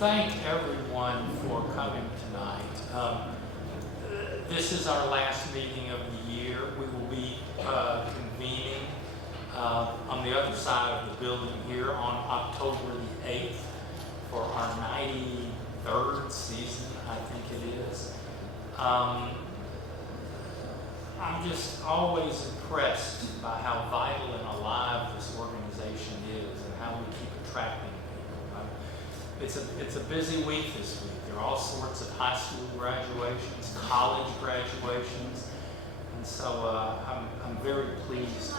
thank everyone for coming tonight. This is our last meeting of the year. We will be convening on the other side of the building here on October the 8th for our 93rd season, I think it is. I'm just always impressed by how vital and alive this organization is and how we keep attracting people. It's a busy week this week. There are all sorts of high school graduations, college graduations, and so I'm very pleased.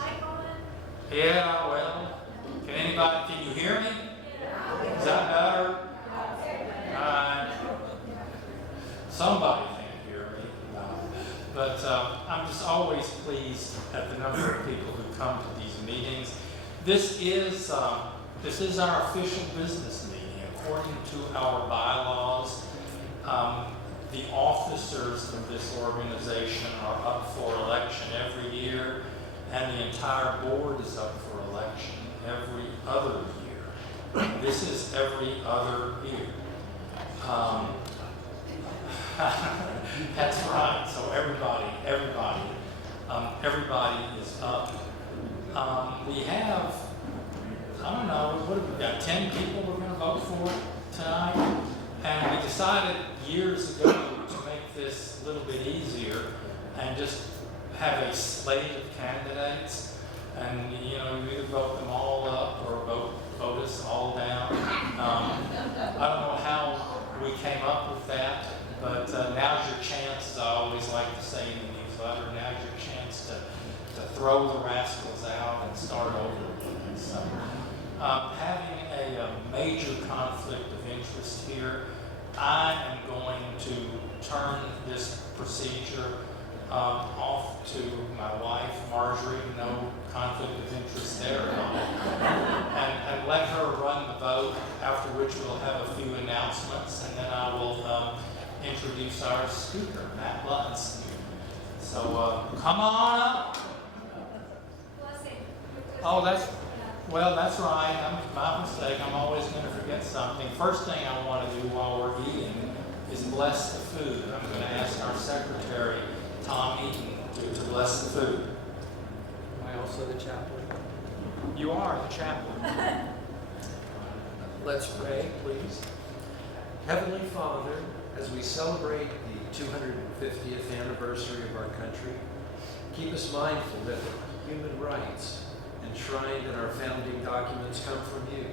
Yeah, well, can you hear me? Is that better? Somebody can't hear me. But I'm just always pleased at the number of people who come to these meetings. This is our official business meeting. According to our bylaws, the officers of this organization are up for election every year, and the entire board is up for election every other year. This is every other year. That's right. So everybody is up. We have, I don't know, what have we got? 10 people we're going to vote for tonight, and we decided years ago to make this a little bit easier and just have a slate of candidates, and you either vote them all up or vote us all down. I don't know how we came up with that, but now's your chance, as I always like to say in the newsletter, now's your chance to throw the rascals out and start over again. So, having a major conflict of interest here, I am going to turn this procedure off to my wife, Marjorie, no conflict of interest there at all, and let her run the vote, after which we'll have a few announcements, and then I will introduce our speaker, Matt Lutz. So come on up. Oh, that's right. My mistake. I'm always going to forget something. First thing I want to do while we're eating is bless the food. I'm going to ask our secretary, Tommy, to bless the food. Am I also the chaplain? You are the chaplain. Let's pray, please. Heavenly Father, as we celebrate the 250th anniversary of our country, keep us mindful that human rights enshrined in our founding documents come from you.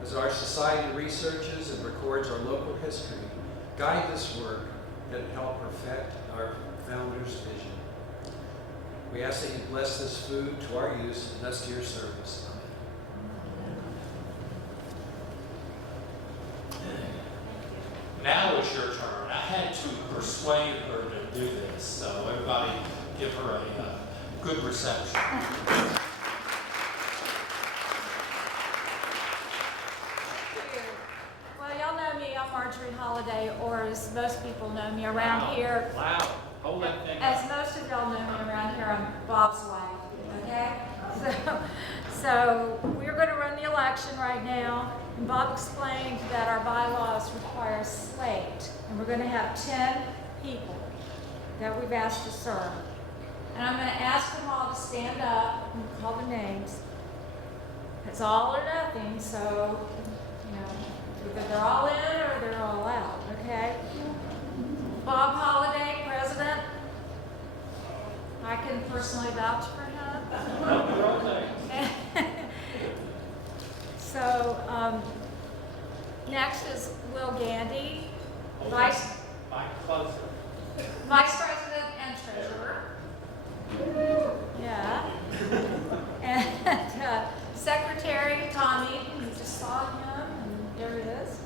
As our society researches and records our local history, guide this work that help perfect our founders' vision. We ask that you bless this food to our use and thus to your service. Now it's your turn. I had to persuade her to do this, so everybody give her a good reception. Well, y'all know me. I'm Marjorie Holiday, or as most people know me around here. Wow. Hold that thing As up. most of y'all know me around here, I'm Bob's wife. Okay? So we're going to run the election right now. And Bob explained that our bylaws require a slate, and we're going to have 10 people that we've asked to serve. And I'm going to ask them all to stand up and call the names. It's all or nothing, so either they're all in or they're all out. Okay? Bob Holliday, President. I can personally vouch for him. So, next is Will Gandy, Vice President and Treasurer. Yeah. And Secretary Tommy, you just saw him, and there he is.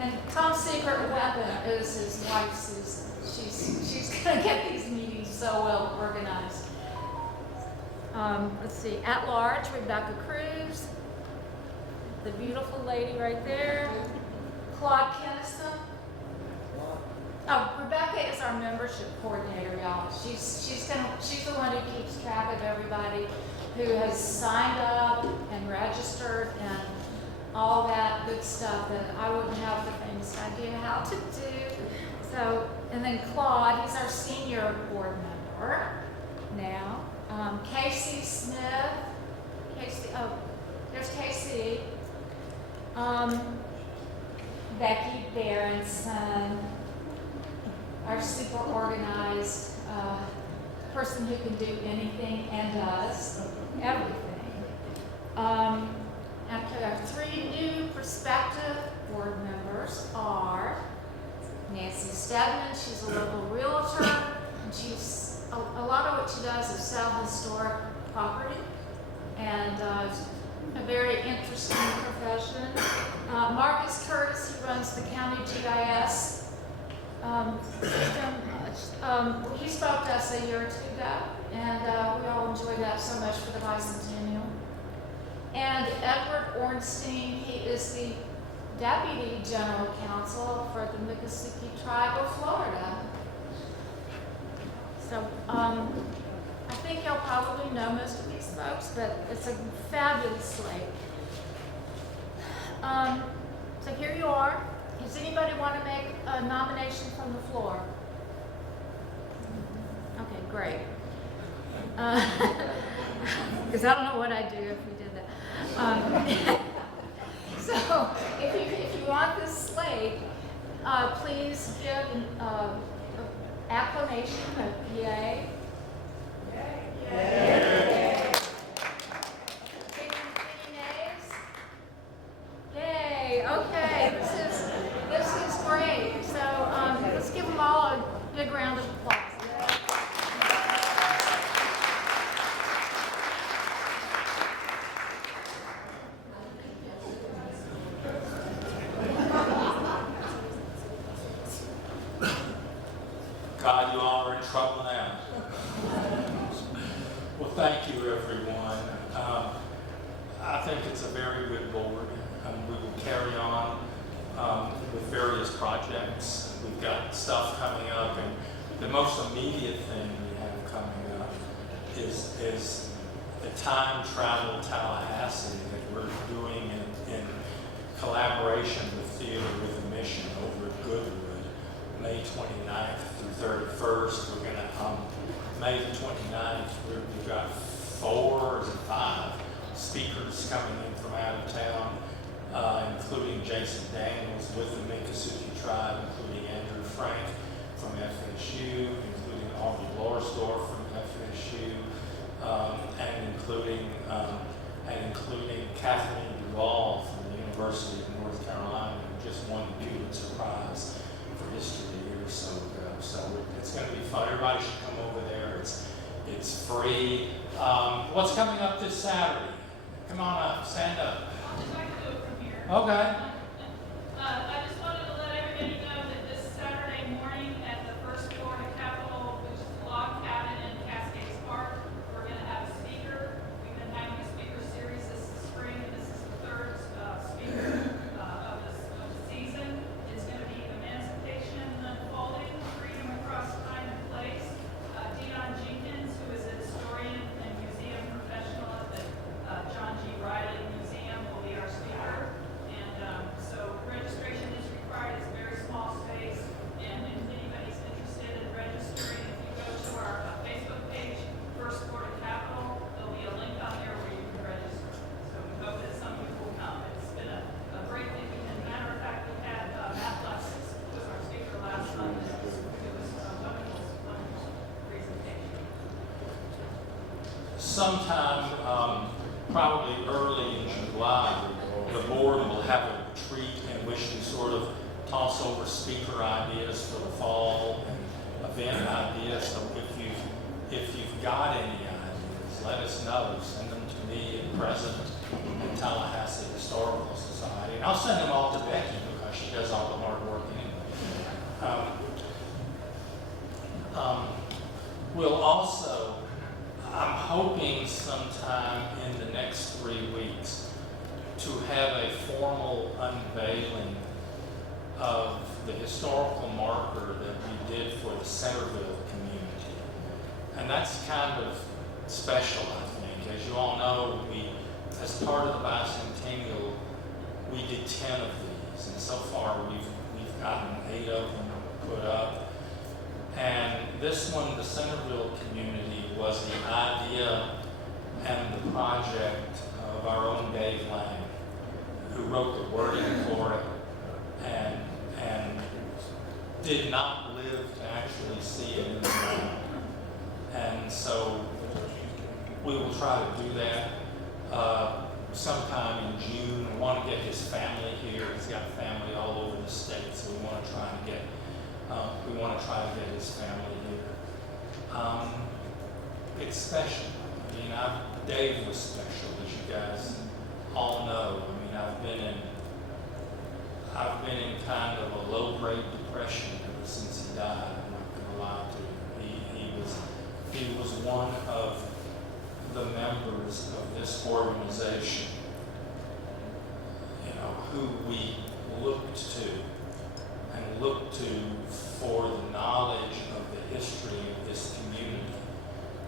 And Tom's secret weapon is his wife, Susan. She's going to get these meetings so well organized. Let's see, at large, Rebecca Cruz, the beautiful lady right there, Claude Kennison. Oh, Rebecca is our membership coordinator, y'all. She's the one who keeps track of everybody who has signed up and registered and all that good stuff that I wouldn't have the faintest idea how to do. So, and then Claude, he's our senior board member now. Casey Smith, there's Casey. Becky Berenson, our super organized person who can do anything and does everything. After our 3 new prospective board members are Nancy Stedman, she's a local realtor, and she's a lot of what she does is sell historic property, and a very interesting profession. Marcus Curtis, he runs the county GIS system. He spoke to us a year or 2 ago, and we all enjoyed that so much for the bicentennial. And Edward Ornstein, he is the Deputy General Counsel for the Miccosukee Tribe of Florida. So I think you'll probably know most of these folks, but it's a fabulous slate. So here you are. Does anybody want to make a nomination from the floor? Okay, great. Because I don't know what I'd do if we did that. So if you want this slate, please give an acclamation of yay. Yay. Any nays? Yay. Okay. This is great. So let's give them all a big round of applause. God, you all are in trouble now. Well, thank you, everyone. I think it's a very good board. We will carry on with various projects. We've got stuff coming up, and the most immediate thing we have coming up is the time travel Tallahassee that we're doing in collaboration with Theater with a Mission over at Goodwood. May 29th through 31st. We're going to, May the 29th, we've got 4 or 5 speakers coming in from out of town, including Jason Daniels with the Miccosukee Tribe, including Andrew Frank from FSU, including Aubrey Lorsdorf from FSU, and including Cathrin Duvall from the University of North Carolina, who just won the Pulitzer Prize for history a year or so ago. So it's going to be fun. Everybody should come over there. It's free. What's coming up this Saturday? Come on up, stand up. I'll try to do it from here. Okay. I just wanted to let everybody know that this Saturday morning at the First Florida Capitol, which is the log cabin in Cascades Park, we're going to have a speaker. We've been having a speaker series this spring, and this is the 3rd speaker of the season. It's going to be Emancipation Unfolding, Freedom Across Time and Place. Dion Jenkins, who is a historian and museum professional at the John G. Riley Museum, will be our speaker. And so registration is required. It's a very small space. And if anybody's interested in registering, if you go to our Facebook page, First Florida Capitol, there'll be a link on there where you can register. So we hope that some people will come. It's been a great thing. As a matter of fact, we had Matt Lutz was our speaker last month. It was a wonderful presentation. Sometime, probably early in July, the board will have a retreat in which we sort of toss over speaker ideas for the fall and event ideas. So if you've got any ideas, let us know. Send them to me at present at Tallahassee Historical Society, and I'll send them all to Becky because she does all the hard work anyway. We'll also, I'm hoping sometime in the next 3 weeks to have a formal unveiling of the historical marker that we did for the Centerville community. And that's kind of special, I think. As you all know, as part of the bicentennial, we did 10 of these, and so far we've gotten 8 of them put up. And this one, the Centerville community, was the idea and the project of our own Dave Lang, who wrote the wording for it and did not live to actually see it in the ground. And so we will try to do that sometime in June. We want to get his family here. He's got family all over the state, so we want to try to get his family here. It's special. I mean, Dave was special, as you guys all know. I mean, I've been in kind of a low-grade depression ever since he died. I'm not going to lie to you. He was one of the members of this organization, who we looked to for the knowledge of the history of this community.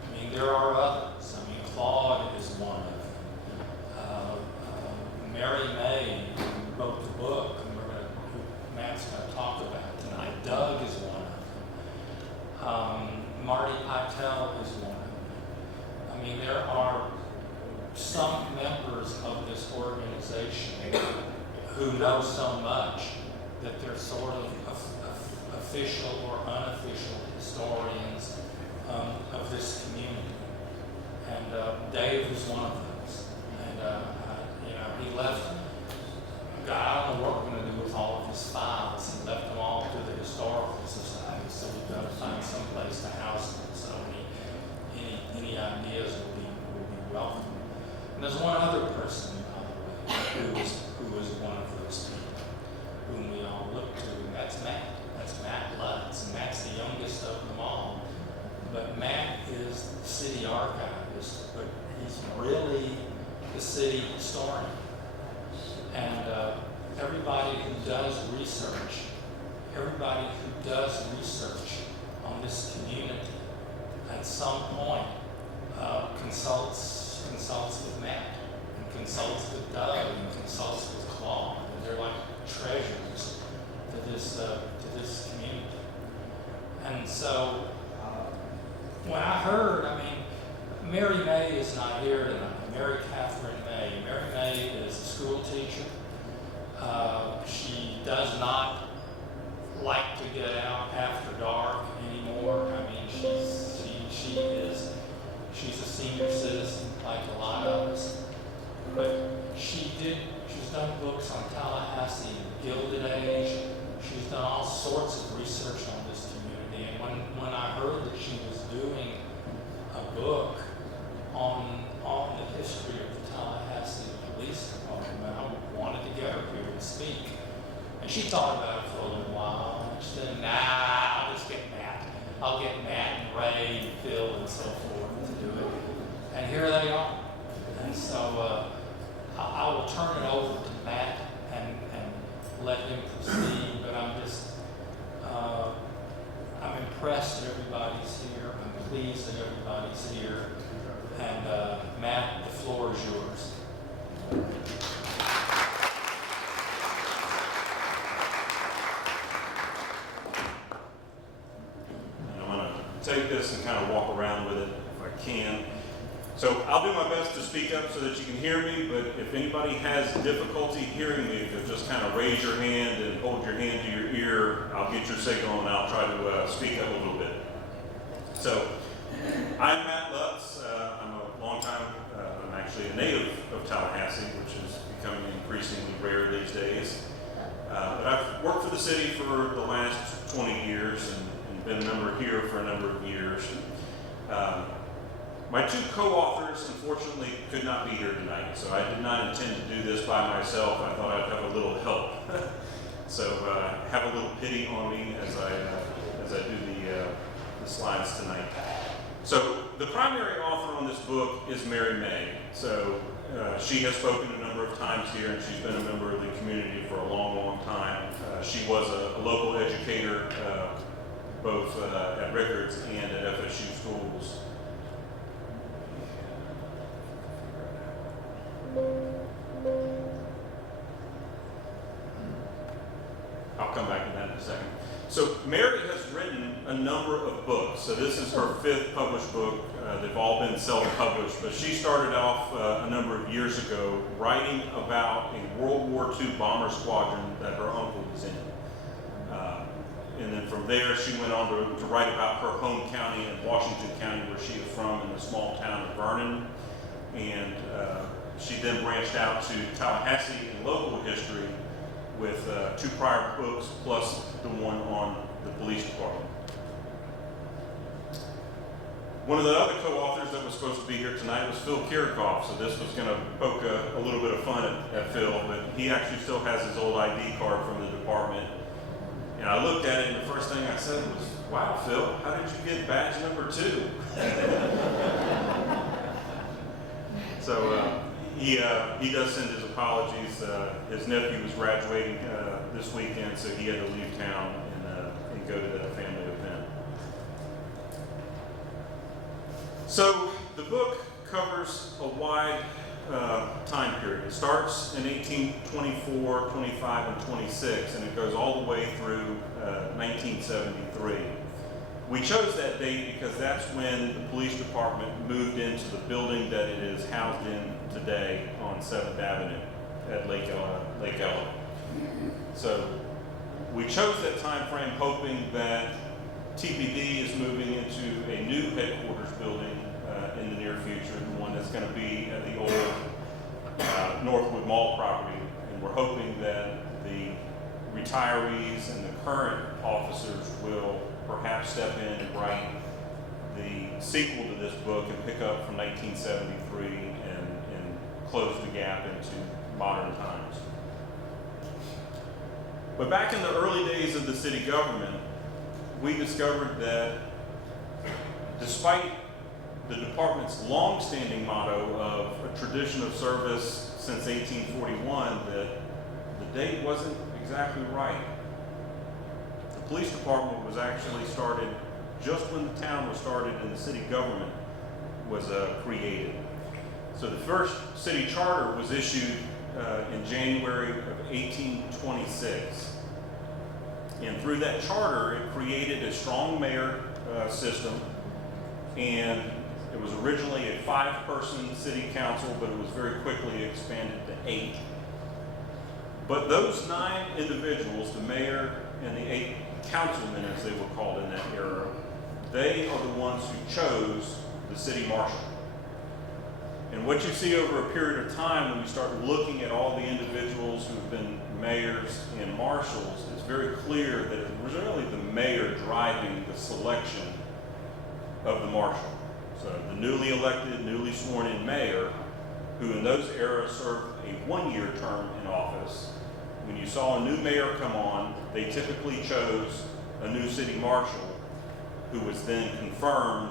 I mean, there are others. I mean, Claude is one of them. Mary May, who wrote the book, who Matt's going to talk about tonight. Doug is one of them. Marty Pytel is one of them. I mean, there are some members of this organization who know so much that they're sort of official or unofficial historians of this community. And Dave was one of those. And he left. God, I don't know what we're going to do with all of his files. He left them all to the Historical Society, so we've got to find some place to house them. So any ideas will be welcome. And there's one other person, by the way, who was one of those people whom we all look to, and that's Matt. That's Matt Lutz, and Matt's the youngest of them all. But Matt is the city archivist, but he's really the city historian. And everybody who does research on this community at some point consults with Matt, and consults with Doug, and consults with Claude. And they're like treasures to this community. And so when I heard, I mean, Mary May is not here tonight. Mary Cathrin May. Mary May is a school teacher. She does not like to get out after dark anymore. I mean, she's a senior citizen like a lot of us. But she's done books on Tallahassee and Gilded Age. She's done all sorts of research on this community. And when I heard that she was doing a book on the history of the Tallahassee Police Department, I wanted to get her here to speak. And she thought about it for a little while. And she said, I'll just get Matt. I'll get Matt and Ray and Phil and so forth to do it. And here they are. And so I will turn it over to Matt and let him proceed. But I'm impressed that everybody's here. I'm pleased that everybody's here. And Matt, the floor is yours. I'm going to take this and kind of walk around with it if I can. So I'll do my best to speak up so that you can hear me, but if anybody has difficulty hearing me, if you'll just kind of raise your hand and hold your hand to your ear, I'll get your signal and I'll try to speak up a little bit. So I'm Matt Lutz. I'm a longtime, I'm actually a native of Tallahassee, which is becoming increasingly rare these days. But I've worked for the city for the last 20 years and been a member here for a number of years. My two co-authors, unfortunately, could not be here tonight, so I did not intend to do this by myself. I thought I'd have a little help. So have a little pity on me as I do the slides tonight. So the primary author on this book is Mary May. So she has spoken a number of times here, and she's been a member of the community for a long, long time. She was a local educator, both at Rickards and at FSU schools. second. So Mary has written a number of books. So this is her 5th published book. They've all been self-published, but she started off a number of years ago writing about a World War II bomber squadron that her uncle was in. And then from there, she went on to write about her home county in Washington County, where she is from, in the small town of Vernon. And she then branched out to Tallahassee and local history with 2 prior books, plus the one on the police department. One of the other co-authors that was supposed to be here tonight was Phil Kiracofe, so this was going to poke a little bit of fun at Phil, but he actually still has his old ID card from the department. And I looked at it, and the first thing I said was, "Wow, Phil, how did you get badge number 2?" So he does send his apologies. His nephew was graduating this weekend, so he had to leave town and go to that family event. So the book covers a wide time period. It starts in 1824, 25, and 26, and it goes all the way through 1973. We chose that date because that's when the police department moved into the building that it is housed in today on 7th Avenue at Lake Ella. So we chose that time frame hoping that TPD is moving into a new headquarters building in the near future, the one that's going to be at the old Northwood Mall property. And we're hoping that the retirees and the current officers will perhaps step in and write the sequel to this book and pick up from 1973 and close the gap into modern times. But back in the early days of the city government, we discovered that despite the department's long-standing motto of a tradition of service since 1841, that the date wasn't exactly right. The police department was actually started just when the town was started and the city government was created. So the first city charter was issued in January of 1826. And through that charter, it created a strong mayor system, and it was originally a 5-person city council, but it was very quickly expanded to 8. But those 9 individuals, the mayor and the 8 councilmen, as they were called in that era, they are the ones who chose the city marshal. And what you see over a period of time when you start looking at all the individuals who have been mayors and marshals, it's very clear that it was really the mayor driving the selection of the marshal. So the newly elected, newly sworn in mayor, who in those eras served a 1-year term in office, when you saw a new mayor come on, they typically chose a new city marshal who was then confirmed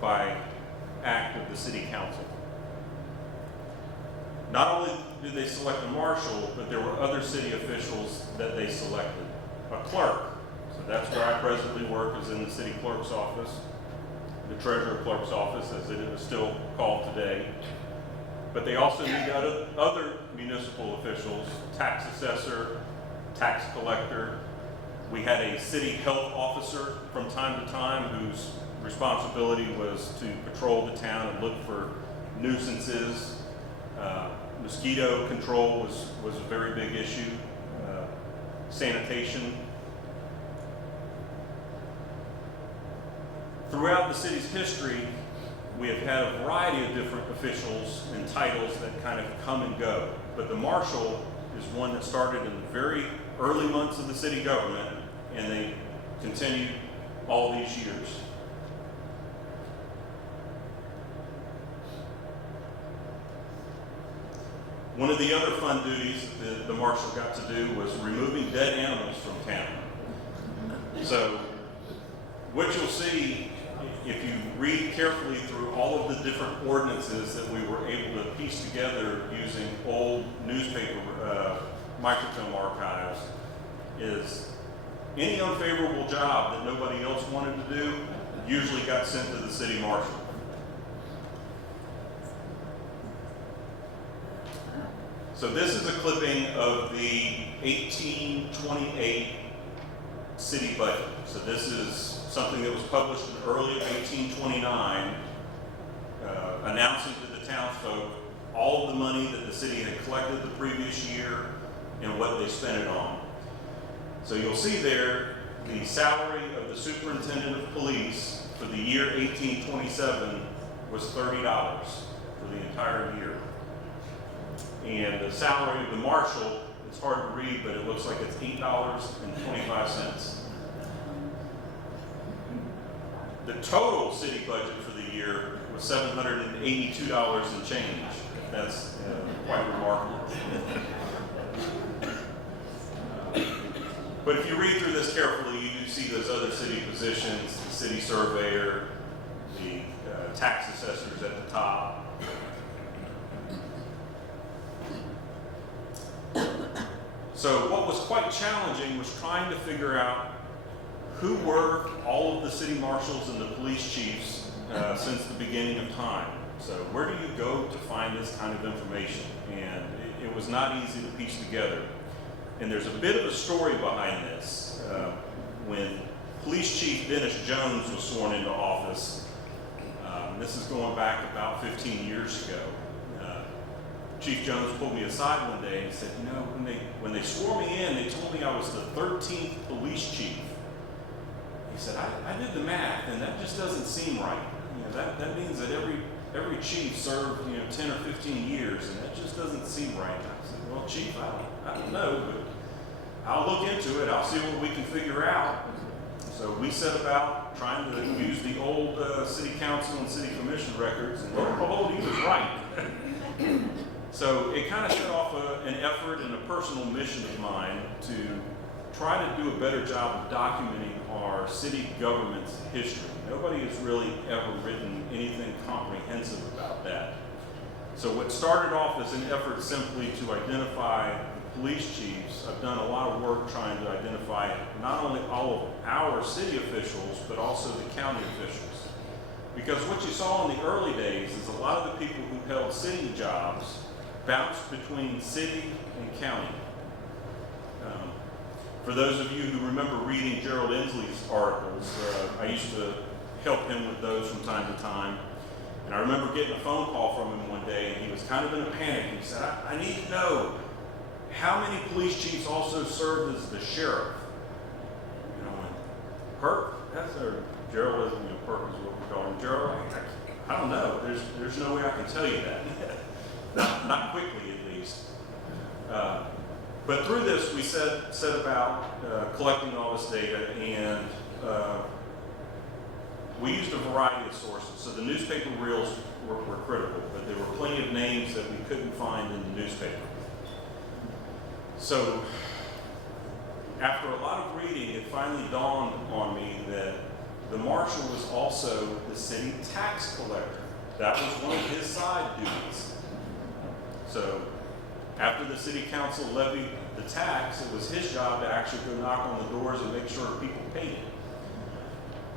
by act of the city council. Not only did they select a marshal, but there were other city officials that they selected. A clerk, so that's where I presently work, is in the city clerk's office, the treasurer clerk's office, as it is still called today. But they also need other municipal officials, tax assessor, tax collector. We had a city health officer from time to time whose responsibility was to patrol the town and look for nuisances. Mosquito control was a very big issue. Sanitation. Throughout the city's history, we have had a variety of different officials and titles that kind of come and go. But the marshal is one that started in the very early months of the city government, and they continued all these years. One of the other fun duties that the marshal got to do was removing dead animals from town. So what you'll see, if you read carefully through all of the different ordinances that we were able to piece together using old newspaper microfilm archives, is any unfavorable job that nobody else wanted to do usually got sent to the city marshal. So this is a clipping of the 1828 city budget. So this is something that was published in early 1829, announcing to the townsfolk all of the money that the city had collected the previous year and what they spent it on. So you'll see there the salary of the superintendent of police for the year 1827 was $30 for the entire year. And the salary of the marshal, it's hard to read, but it looks like it's $8.25. The total city budget for the year was $782 and change. That's quite remarkable. But if you read through this carefully, you do see those other city positions, the city surveyor, the tax assessors at the top. So what was quite challenging was trying to figure out who were all of the city marshals and the police chiefs since the beginning of time. So where do you go to find this kind of information? And it was not easy to piece together. And there's a bit of a story behind this. When Police Chief Dennis Jones was sworn into office, this is going back about 15 years ago, Chief Jones pulled me aside one day and said, you know, when they swore me in, they told me I was the 13th police chief. He said, I did the math, and that just doesn't seem right. You know, that means that every chief served, 10 or 15 years, and that just doesn't seem right. I said, well, Chief, I don't know, but I'll look into it. I'll see what we can figure out. So we set about trying to use the old city council and city commission records, and lo and behold, he was right. So it kind of set off an effort and a personal mission of mine to try to do a better job of documenting our city government's history. Nobody has really ever written anything comprehensive about that. So what started off as an effort simply to identify the police chiefs, I've done a lot of work trying to identify not only all of our city officials, but also the county officials. Because what you saw in the early days is a lot of the people who held city jobs bounced between city and county. For those of you who remember reading Gerald Inslee's articles, I used to help him with those from time to time. And I remember getting a phone call from him one day, and he was kind of in a panic. He said, I need to know how many police chiefs also served as the sheriff. And I went, Perk? Gerald is, Perk is what we call him. Gerald, I don't know. There's no way I can tell you that. Not quickly, at least. But through this, we set about collecting all this data, and we used a variety of sources. So the newspaper reels were critical, but there were plenty of names that we couldn't find in the newspaper. So after a lot of reading, it finally dawned on me that the marshal was also the city tax collector. That was one of his side duties. So after the city council levied the tax, it was his job to actually go knock on the doors and make sure people paid it.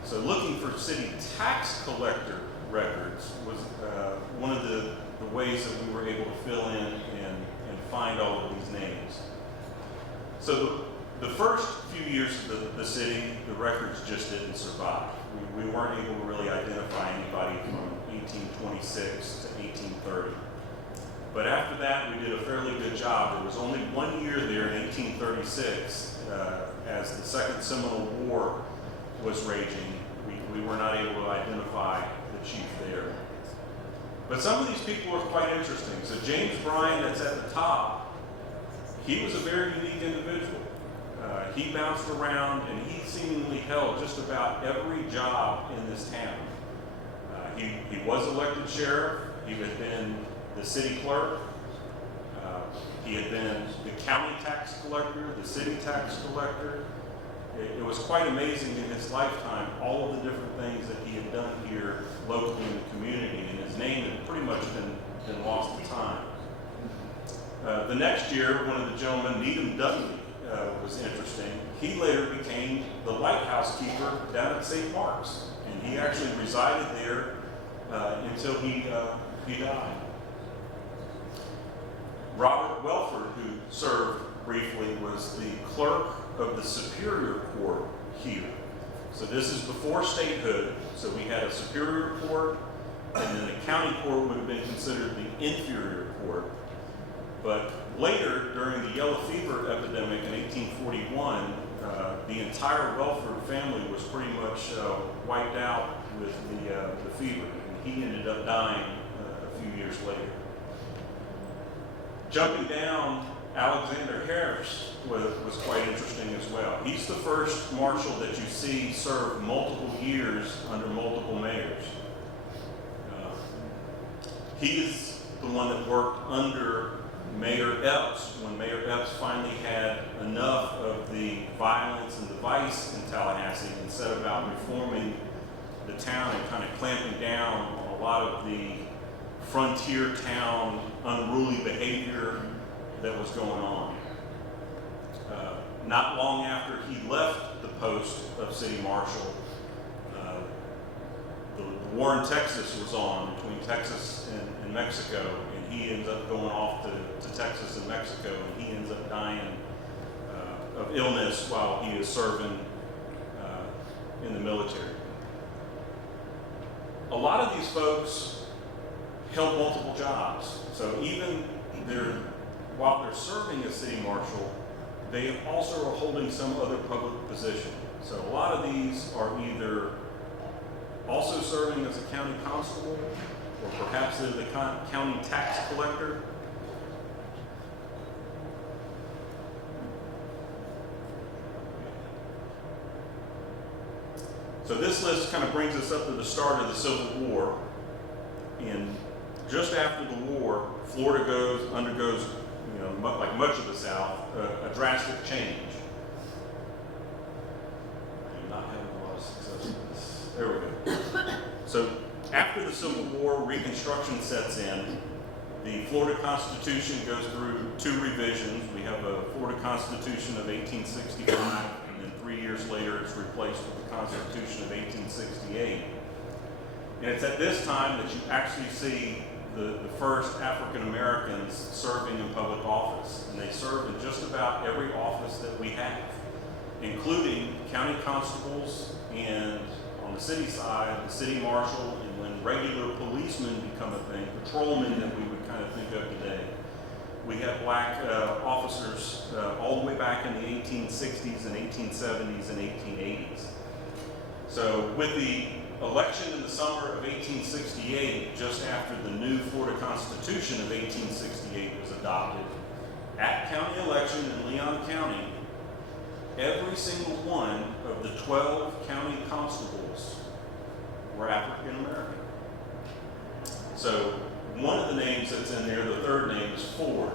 So looking for city tax collector records was one of the ways that we were able to fill in and find all of these names. So the first few years of the city, the records just didn't survive. We weren't able to really identify anybody from 1826 to 1830. But after that, we did a fairly good job. There was only 1 year there in 1836, as the Second Seminole War was raging. We were not able to identify the chief there. But some of these people are quite interesting. So James Bryan, that's at the top, he was a very unique individual. He bounced around, and he seemingly held just about every job in this town. He was elected sheriff. He had been the city clerk. He had been the county tax collector, the city tax collector. It was quite amazing in his lifetime, all of the different things that he had done here locally in the community, and his name had pretty much been lost to time. The next year, one of the gentlemen, Needham Dudley, was interesting. He later became the lighthouse keeper down at St. Mark's, and he actually resided there until he died. Robert Welford, who served briefly was the clerk of the Superior Court here. So this is before statehood, so we had a Superior Court, and then the county court would have been considered the inferior court. But later, during the yellow fever epidemic in 1841, the entire Welford family was pretty much wiped out with the fever, and he ended up dying a few years later. Jumping down, Alexander Harris was quite interesting as well. He's the first marshal that you see serve multiple years under multiple mayors. He is the one that worked under Mayor Epps when Mayor Epps finally had enough of the violence and the vice in Tallahassee and set about reforming the town and kind of clamping down on a lot of the frontier town unruly behavior that was going on. Not long after he left the post of city marshal, the war in Texas was on between Texas and Mexico, and he ends up going off to Texas and Mexico, and he ends up dying of illness while he is serving in the military. A lot of these folks held multiple jobs, so even while they're serving as city marshal, they also are holding some other public position. So a lot of these are either also serving as a county constable, or perhaps they're the county tax collector. So this list kind of brings us up to the start of the Civil War. And just after the war, Florida undergoes, like much of the South, a drastic change. I'm not having a lot of success with this. There we go. So after the Civil War, Reconstruction sets in. The Florida Constitution goes through 2 revisions. We have a Florida Constitution of 1865, and then 3 years later it's replaced with the Constitution of 1868. And it's at this time that you actually see the first African Americans serving in public office. And they serve in just about every office that we have, including county constables, and on the city side, the city marshal, and when regular policemen become a thing, patrolmen that we would kind of think of today. We have black officers all the way back in the 1860s and 1870s and 1880s. So with the election in the summer of 1868, just after the new Florida Constitution of 1868 was adopted, at county election in Leon County, every single one of the 12 county constables were African American. So one of the names that's in there, the third name, is Ford.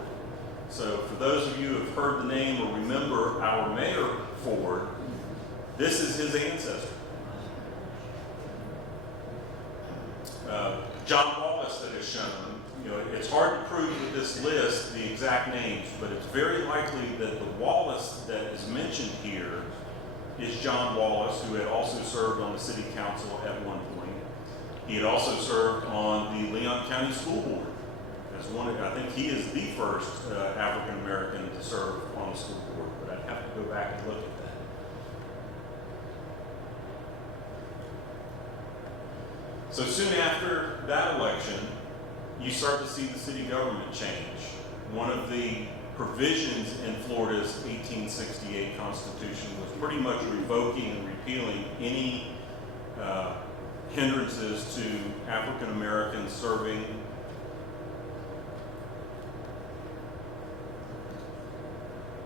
So for those of you who have heard the name or remember our Mayor Ford, this is his ancestor. John Wallace that is shown, it's hard to prove with this list the exact names, but it's very likely that the Wallace that is mentioned here is John Wallace, who had also served on the city council at one point. He had also served on the Leon County School Board as I think he is the first African American to serve on the school board, but I'd have to go back and look at that. So soon after that election, you start to see the city government change. One of the provisions in Florida's 1868 Constitution was pretty much revoking and repealing any hindrances to African Americans serving.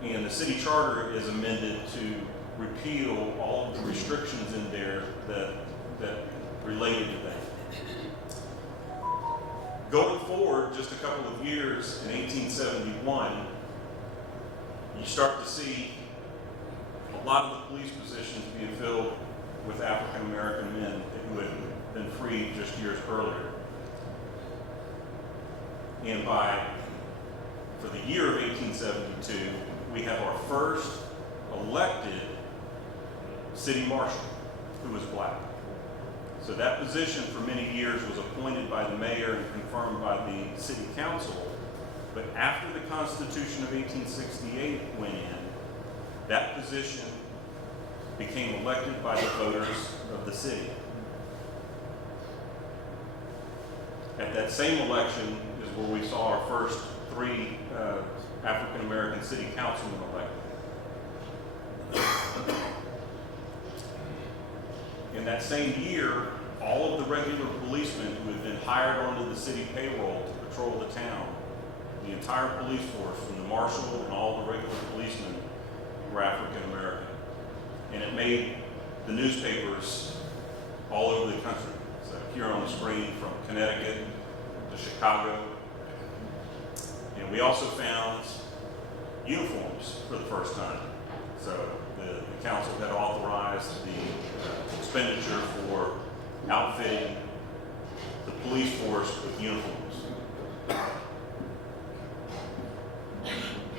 And the city charter is amended to repeal all of the restrictions in there that related to that. Going forward just a couple of years, in 1871, you start to see a lot of the police positions being filled with African American men who had been freed just years earlier. And for the year of 1872, we have our first elected city marshal who was black. So that position for many years was appointed by the mayor and confirmed by the city council. But after the Constitution of 1868 went in, that position became elected by the voters of the city. At that same election is where we saw our first 3 African American city councilmen elected. In that same year, all of the regular policemen who had been hired onto the city payroll to patrol the town, the entire police force, from the marshal and all the regular policemen, were African American. And it made the newspapers all over the country. So here on the screen, from Connecticut to Chicago. And we also found uniforms for the first time. So the council had authorized the expenditure for outfitting the police force with uniforms.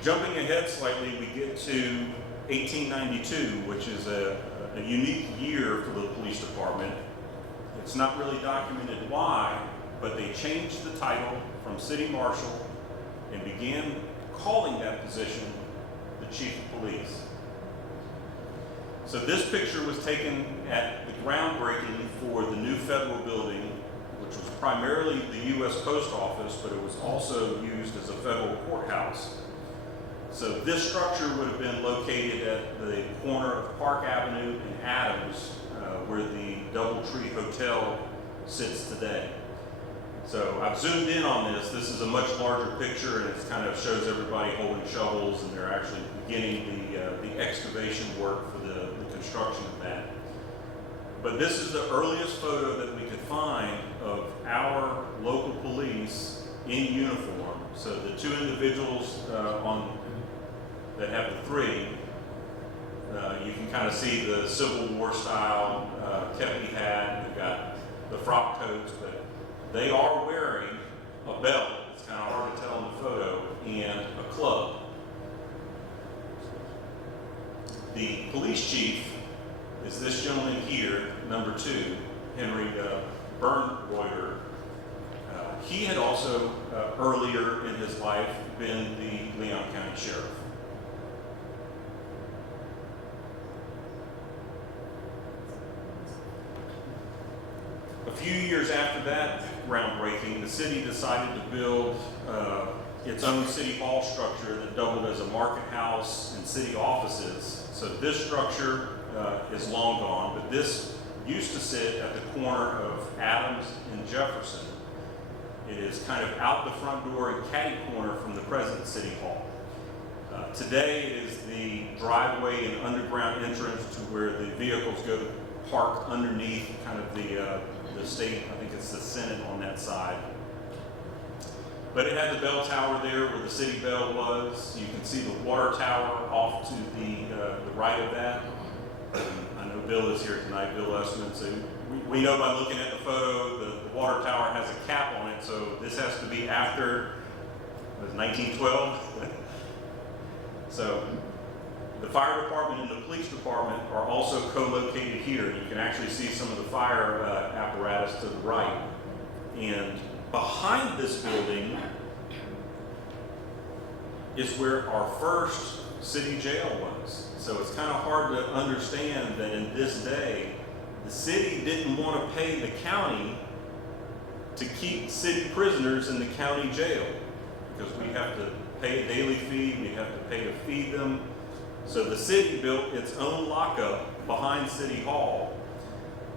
Jumping ahead slightly, we get to 1892, which is a unique year for the police department. It's not really documented why, but they changed the title from city marshal and began calling that position the chief of police. So this picture was taken at the groundbreaking for the new federal building, which was primarily the U.S. Post Office, but it was also used as a federal courthouse. So this structure would have been located at the corner of Park Avenue and Adams, where the DoubleTree Hotel sits today. So I've zoomed in on this. This is a much larger picture, and it kind of shows everybody holding shovels, and they're actually beginning the excavation work for the construction of that. But this is the earliest photo that we could find of our local police in uniform. So the 2 individuals that have the 3, you can kind of see the Civil War style kepi hat. They've got the frock coats, but they are wearing a belt. It's kind of hard to tell in the photo, and a club. The police chief is this gentleman here, number 2, Henry Bernreuter. He had also, earlier in his life, been the Leon County Sheriff. A few years after that groundbreaking, the city decided to build its own city hall structure that doubled as a market house and city offices. So this structure is long gone, but this used to sit at the corner of Adams and Jefferson. It is kind of out the front door and catty corner from the present city hall. Today it is the driveway and underground entrance to where the vehicles go to park underneath kind of the state, I think it's the Senate on that side. But it had the bell tower there where the city bell was. You can see the water tower off to the right of that. I know Bill is here tonight, Bill Essman. So we know by looking at the photo, the water tower has a cap on it, so this has to be after, it was 1912. So the fire department and the police department are also co-located here. You can actually see some of the fire apparatus to the right. And behind this building is where our first city jail was. So it's kind of hard to understand that in this day, the city didn't want to pay the county to keep city prisoners in the county jail, because we have to pay a daily fee, we have to pay to feed them. So the city built its own lockup behind City Hall,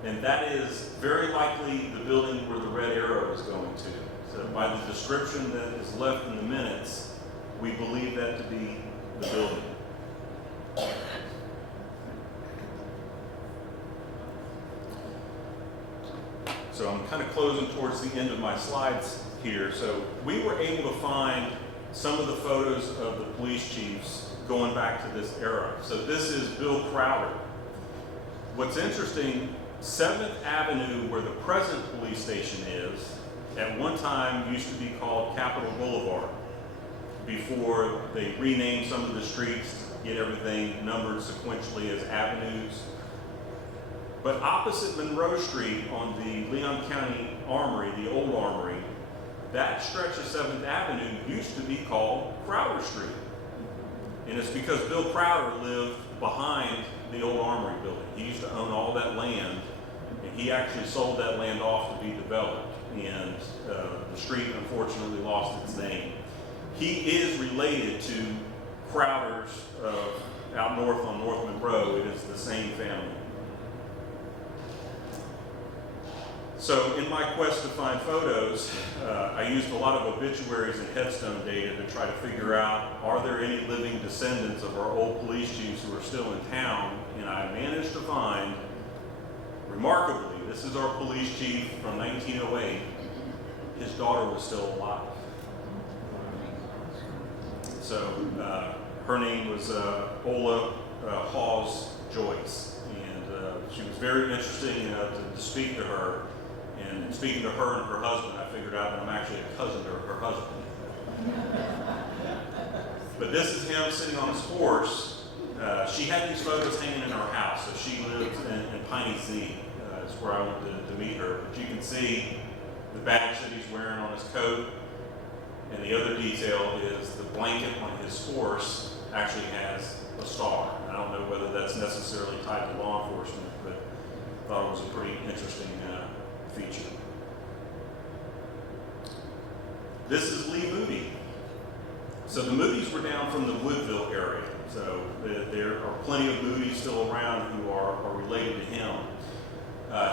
and that is very likely the building where the red arrow is going to. So by the description that is left in the minutes, we believe that to be the building. So I'm kind of closing towards the end of my slides here. So we were able to find some of the photos of the police chiefs going back to this era. So this is Bill Crowder. What's interesting, 7th Avenue, where the present police station is, at one time used to be called Capitol Boulevard, before they renamed some of the streets to get everything numbered sequentially as avenues. But opposite Monroe Street on the Leon County Armory, the old armory, that stretch of 7th Avenue used to be called Crowder Street. And it's because Bill Crowder lived behind the old Armory building. He used to own all that land, and he actually sold that land off to be developed. And the street unfortunately lost its name. He is related to Crowder's out north on North Monroe. It is the same family. So in my quest to find photos, I used a lot of obituaries and headstone data to try to figure out, are there any living descendants of our old police chiefs who are still in town? And I managed to find, remarkably, this is our police chief from 1908. His daughter was still alive. So her name was Ola Hawes Joyce, and she was very interesting to speak to her. And speaking to her and her husband, I figured out that I'm actually a cousin to her husband. But this is him sitting on his horse. She had these photos hanging in her house, so she lived in Piney Z. Is where I went to meet her. But you can see the badge that he's wearing on his coat, and the other detail is the blanket on his horse actually has a star. I don't know whether that's necessarily tied to law enforcement, but I thought it was a pretty interesting feature. This is Lee Moody. So the Moodys were down from the Woodville area. So there are plenty of Moodys still around who are related to him.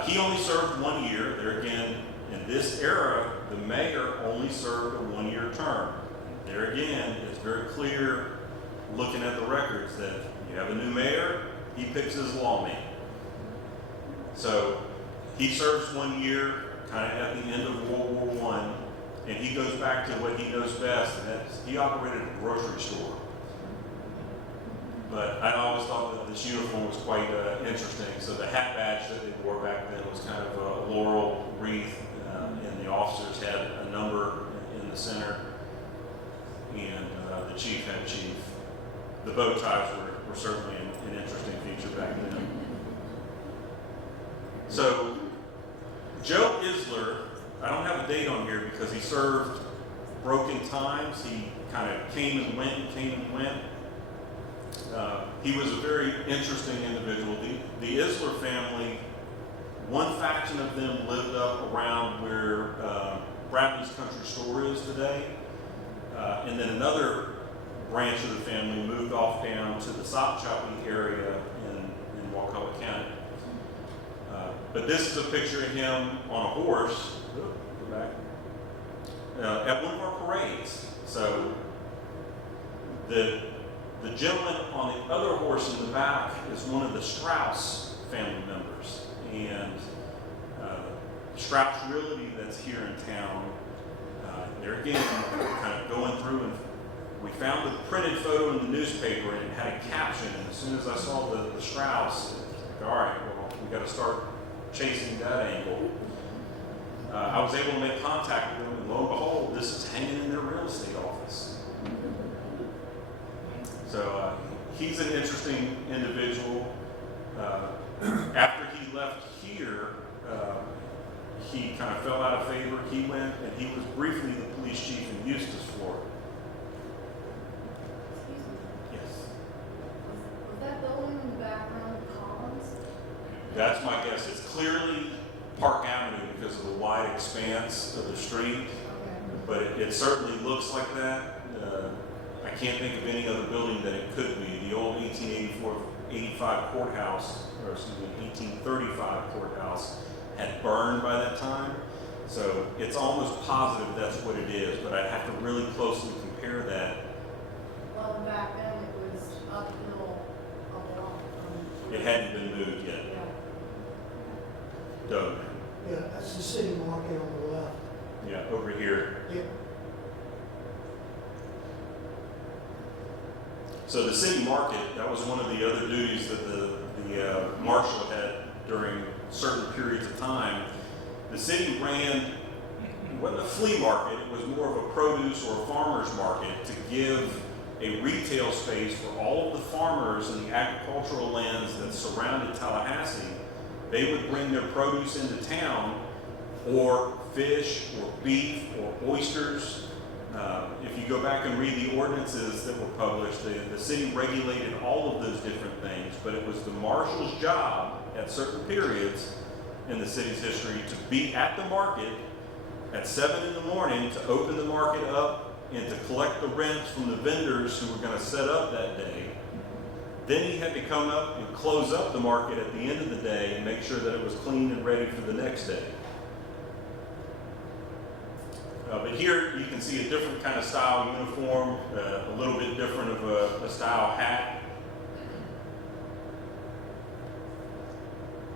He only served 1 year. There again, in this era, the mayor only served a 1-year term. There again, it's very clear looking at the records that you have a new mayor, he picks his lawman. So he serves 1 year, kind of at the end of World War I, and he goes back to what he knows best, and that's he operated a grocery store. But I always thought that this uniform was quite interesting. So the hat badge that they wore back then was kind of a laurel wreath, and the officers had a number in the center, and the chief had chief. The bow ties were certainly an interesting feature back then. So Joe Isler, I don't have a date on here because he served broken times. He kind of came and went. He was a very interesting individual. The Isler family, one faction of them lived up around where Bradley's Country Store is today. And then another branch of the family moved off down to the Sopchoppy area in Wakulla County. But this is a picture of him on a horse, go back, at one of our parades. So the gentleman on the other horse in the back is one of the Strauss family members. And Strauss Realty that's here in town, there again, kind of going through, and we found the printed photo in the newspaper and it had a caption. And as soon as I saw the Strauss, it was like, all right, well, we got to start chasing that angle. I was able to make contact with them, and lo and behold, this is hanging in their real estate office. So he's an interesting individual. After he left here, he kind of fell out of favor. He went and he was briefly the police chief in Eustis, Florida. Yes. Was that building in the background of Collins? That's my guess. It's clearly Park Avenue because of the wide expanse of the street, but it certainly looks like that. I can't think of any other building that it could be. The old 1885 courthouse, or excuse me, 1835 courthouse had burned by that time. So it's almost positive that's what it is, but I'd have to really closely compare that. Well, back then it was uphill a lot. It hadn't been moved yet. Yeah. Doug. Yeah, that's the city market on the left. Yeah, over here. Yep. So the city market, that was one of the other duties that the marshal had during certain periods of time. The city ran, it wasn't a flea market, it was more of a produce or a farmer's market to give a retail space for all of the farmers in the agricultural lands that surrounded Tallahassee. They would bring their produce into town, or fish or beef or oysters. If you go back and read the ordinances that were published, the city regulated all of those different things, but it was the marshal's job at certain periods in the city's history to be at the market at 7 in the morning to open the market up and to collect the rents from the vendors who were going to set up that day. Then he had to come up and close up the market at the end of the day and make sure that it was clean and ready for the next day. But here you can see a different kind of style uniform, a little bit different of a style hat.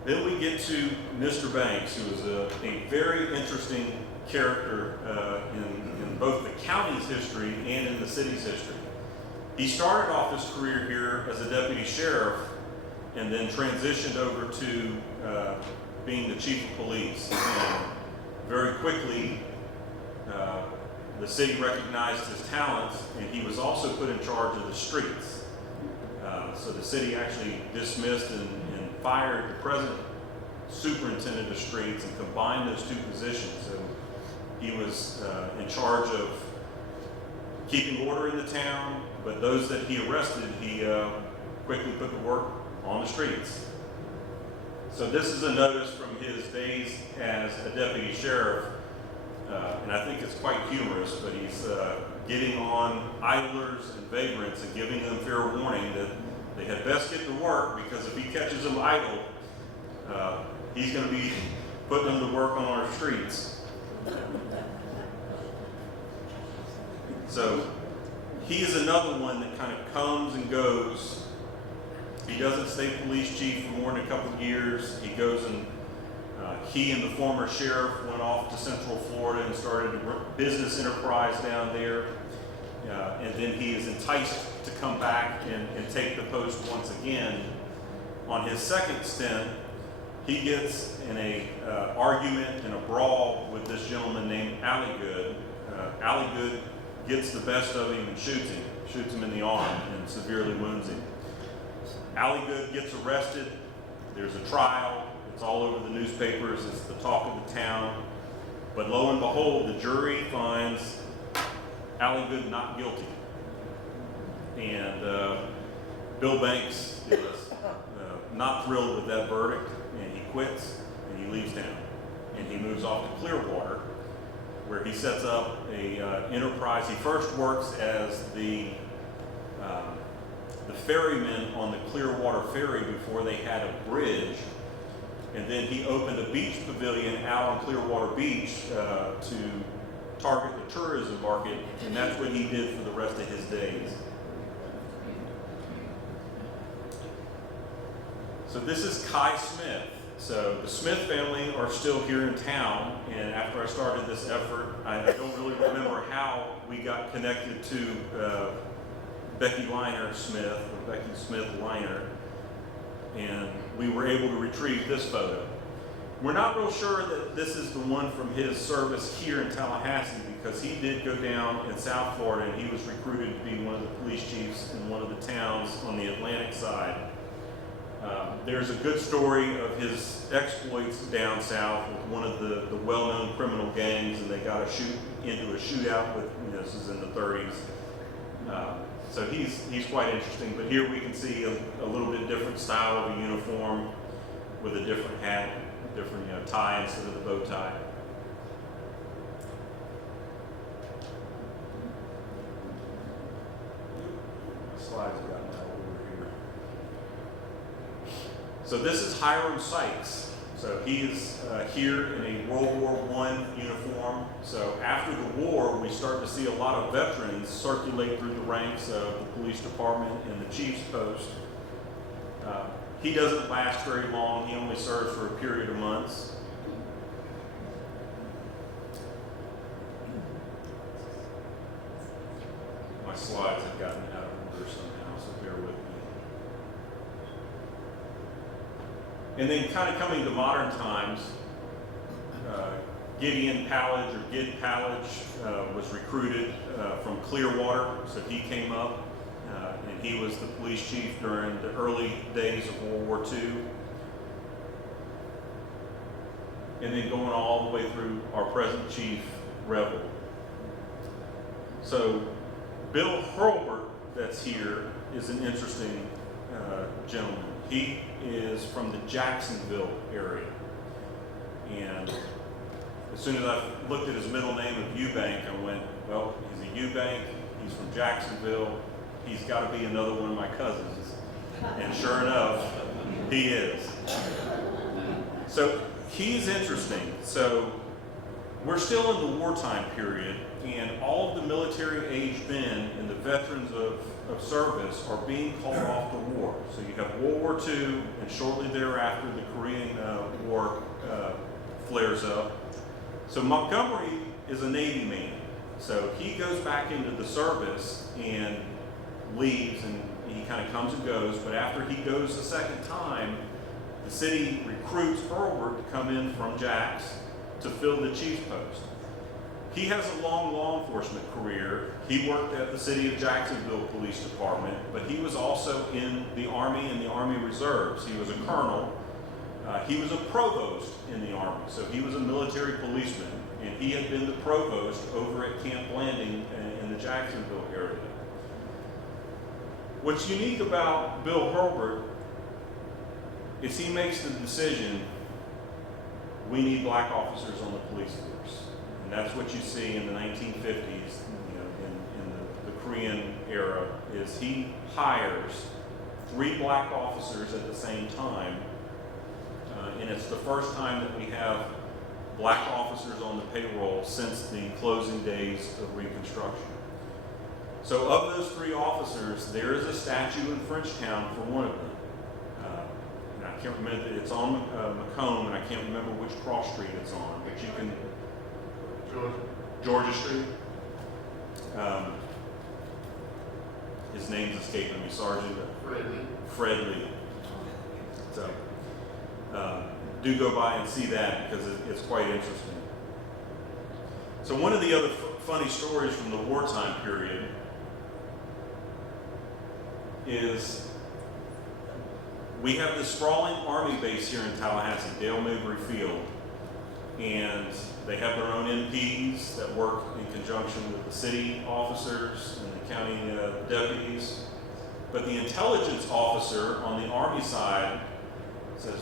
Then we get to Mr. Banks, who is a very interesting character in both the county's history and in the city's history. He started off his career here as a deputy sheriff and then transitioned over to being the chief of police. And very quickly, the city recognized his talents, and he was also put in charge of the streets. So the city actually dismissed and fired the present superintendent of streets and combined those two positions. So he was in charge of keeping order in the town, but those that he arrested, he quickly put to work on the streets. So this is a notice from his days as a deputy sheriff, and I think it's quite humorous, but he's getting on idlers and vagrants and giving them fair warning that they had best get to work, because if he catches them idle, he's going to be putting them to work on our streets. So he is another one that kind of comes and goes. He doesn't stay police chief for more than a couple of years. He goes and he and the former sheriff went off to Central Florida and started a business enterprise down there. And then he is enticed to come back and take the post once again. On his second stint, he gets in a argument and a brawl with this gentleman named Alligood. Alligood gets the best of him and shoots him in the arm and severely wounds him. Alligood gets arrested. There's a trial. It's all over the newspapers. It's the talk of the town. But lo and behold, the jury finds Alligood not guilty. And Bill Banks is not thrilled with that verdict, and he quits and he leaves town. And he moves off to Clearwater, where he sets up a enterprise. He first works as the ferryman on the Clearwater ferry before they had a bridge, and then he opened a beach pavilion out on Clearwater Beach to target the tourism market, and that's what he did for the rest of his days. So this is Kai Smith. So the Smith family are still here in town, and after I started this effort, I don't really remember how we got connected to Becky Liner Smith, or Becky Smith Liner, and we were able to retrieve this photo. We're not real sure that this is the one from his service here in Tallahassee, because he did go down in South Florida and he was recruited to be one of the police chiefs in one of the towns on the Atlantic side. There's a good story of his exploits down south with one of the well-known criminal gangs, and they got into a shootout with, this is in the 30s. So he's quite interesting, but here we can see a little bit different style of a uniform with a different hat, different tie instead of the bow tie. My slides got that over here. So this is Hiram Sykes. So he is here in a World War I uniform. So after the war, we start to see a lot of veterans circulate through the ranks of the police department and the chief's post. He doesn't last very long. He only serves for a period of months. My slides have gotten out of order somehow, so bear with me. And then kind of coming to modern times, Gideon Pallage, or Gid Pallage, was recruited from Clearwater, so he came up, and he was the police chief during the early days of World War II. and then going all the way through our present chief, Revel. So Bill Hurlbert, that's here, is an interesting gentleman. He is from the Jacksonville area. And as soon as I looked at his middle name of Eubank, I went, well, he's a Eubank, he's from Jacksonville, he's got to be another one of my cousins. And sure enough, he is. So he's interesting. So we're still in the wartime period, and all of the military-aged men and the veterans of service are being called off to war. So you have World War II, and shortly thereafter, the Korean War flares up. So Montgomery is a Navy man. So he goes back into the service and leaves, and he kind of comes and goes. But after he goes the second time, the city recruits Hurlbert to come in from Jax to fill the chief's post. He has a long law enforcement career. He worked at the City of Jacksonville Police Department, but he was also in the Army and the Army Reserves. He was a colonel. He was a provost in the Army, so he was a military policeman, and he had been the provost over at Camp Landing in the Jacksonville area. What's unique about Bill Hurlbert is he makes the decision, we need black officers on the police force. And that's what you see in the 1950s, in the Korean era, is he hires 3 black officers at the same time. And it's the first time that we have black officers on the payroll since the closing days of Reconstruction. So of those 3 officers, there is a statue in Frenchtown for one of them. And I can't remember, it's on Macomb, and I can't remember which cross street it's on, but you can... Georgia Street. His name's escaping me, Sergeant. Fred Lee. So, do go by and see that because it's quite interesting. So one of the other funny stories from the wartime period is we have this sprawling Army base here in Tallahassee, Dale Mabry Field, and they have their own MPs that work in conjunction with the city officers and the county deputies. But the intelligence officer on the Army side says,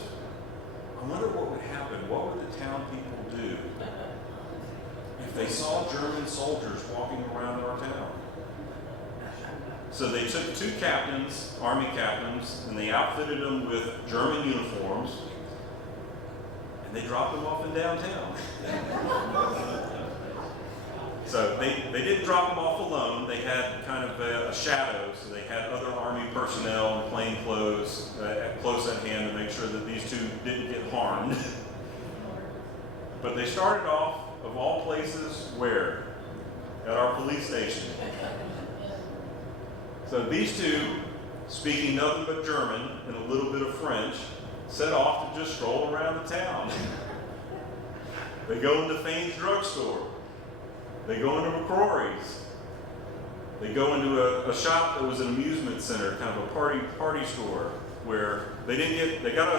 I wonder what would happen, what would the town people do if they saw German soldiers walking around our town? So they took 2 captains, Army captains, and they outfitted them with German uniforms, and they dropped them off in downtown. So they didn't drop them off alone. They had kind of a shadow, so they had other Army personnel in plain clothes close at hand to make sure that these 2 didn't get harmed. But they started off, of all places, where? At our police station. So these 2, speaking nothing but German and a little bit of French, set off to just stroll around the town. They go into Fane's drugstore. They go into McCrory's. They go into a shop that was an amusement center, kind of a party store, where they got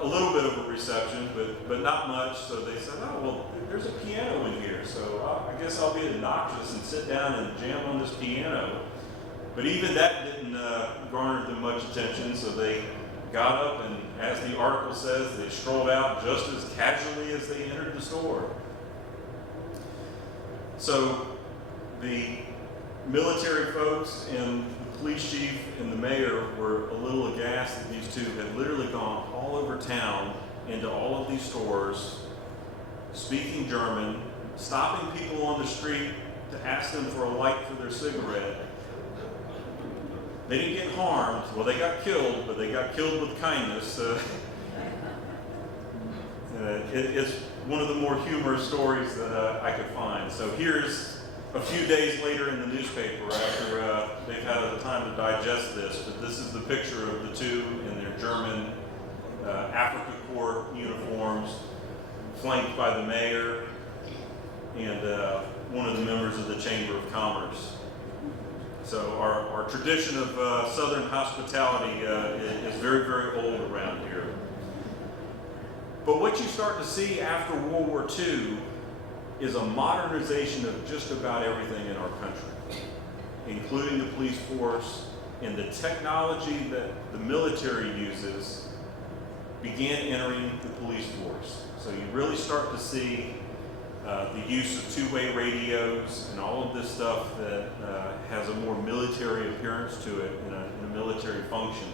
a little bit of a reception, but not much. So they said, oh, well, there's a piano in here, so I guess I'll be obnoxious and sit down and jam on this piano. But even that didn't garner them much attention, so they got up, and as the article says, they strolled out just as casually as they entered the store. So the military folks and the police chief and the mayor were a little aghast that these 2 had literally gone all over town into all of these stores, speaking German, stopping people on the street to ask them for a light for their cigarette. They didn't get harmed. Well, they got killed, but they got killed with kindness. It's one of the more humorous stories that I could find. So here's a few days later in the newspaper after they've had the time to digest this, but this is the picture of the 2 in their German Africa Corps uniforms, flanked by the mayor and one of the members of the Chamber of Commerce. So our tradition of Southern hospitality is very, very old around here. But what you start to see after World War II is a modernization of just about everything in our country, including the police force, and the technology that the military uses began entering the police force. So you really start to see the use of two-way radios and all of this stuff that has a more military appearance to it in a military function.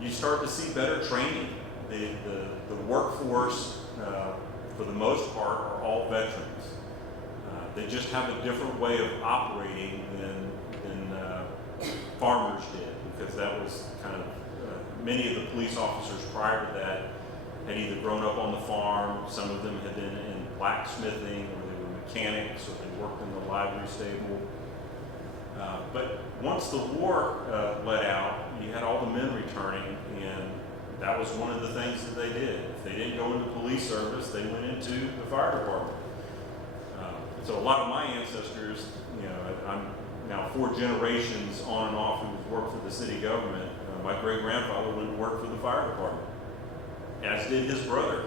You start to see better training. The workforce, for the most part, are all veterans. They just have a different way of operating than farmers did, because that was kind of, many of the police officers prior to that had either grown up on the farm, some of them had been in blacksmithing, or they were mechanics, or they worked in the livery stable. But once the war let out, you had all the men returning, and that was one of the things that they did. If they didn't go into police service, they went into the fire department. So a lot of my ancestors, I'm now 4 generations on and off who've worked for the city government. My great-grandfather went to work for the fire department, as did his brother.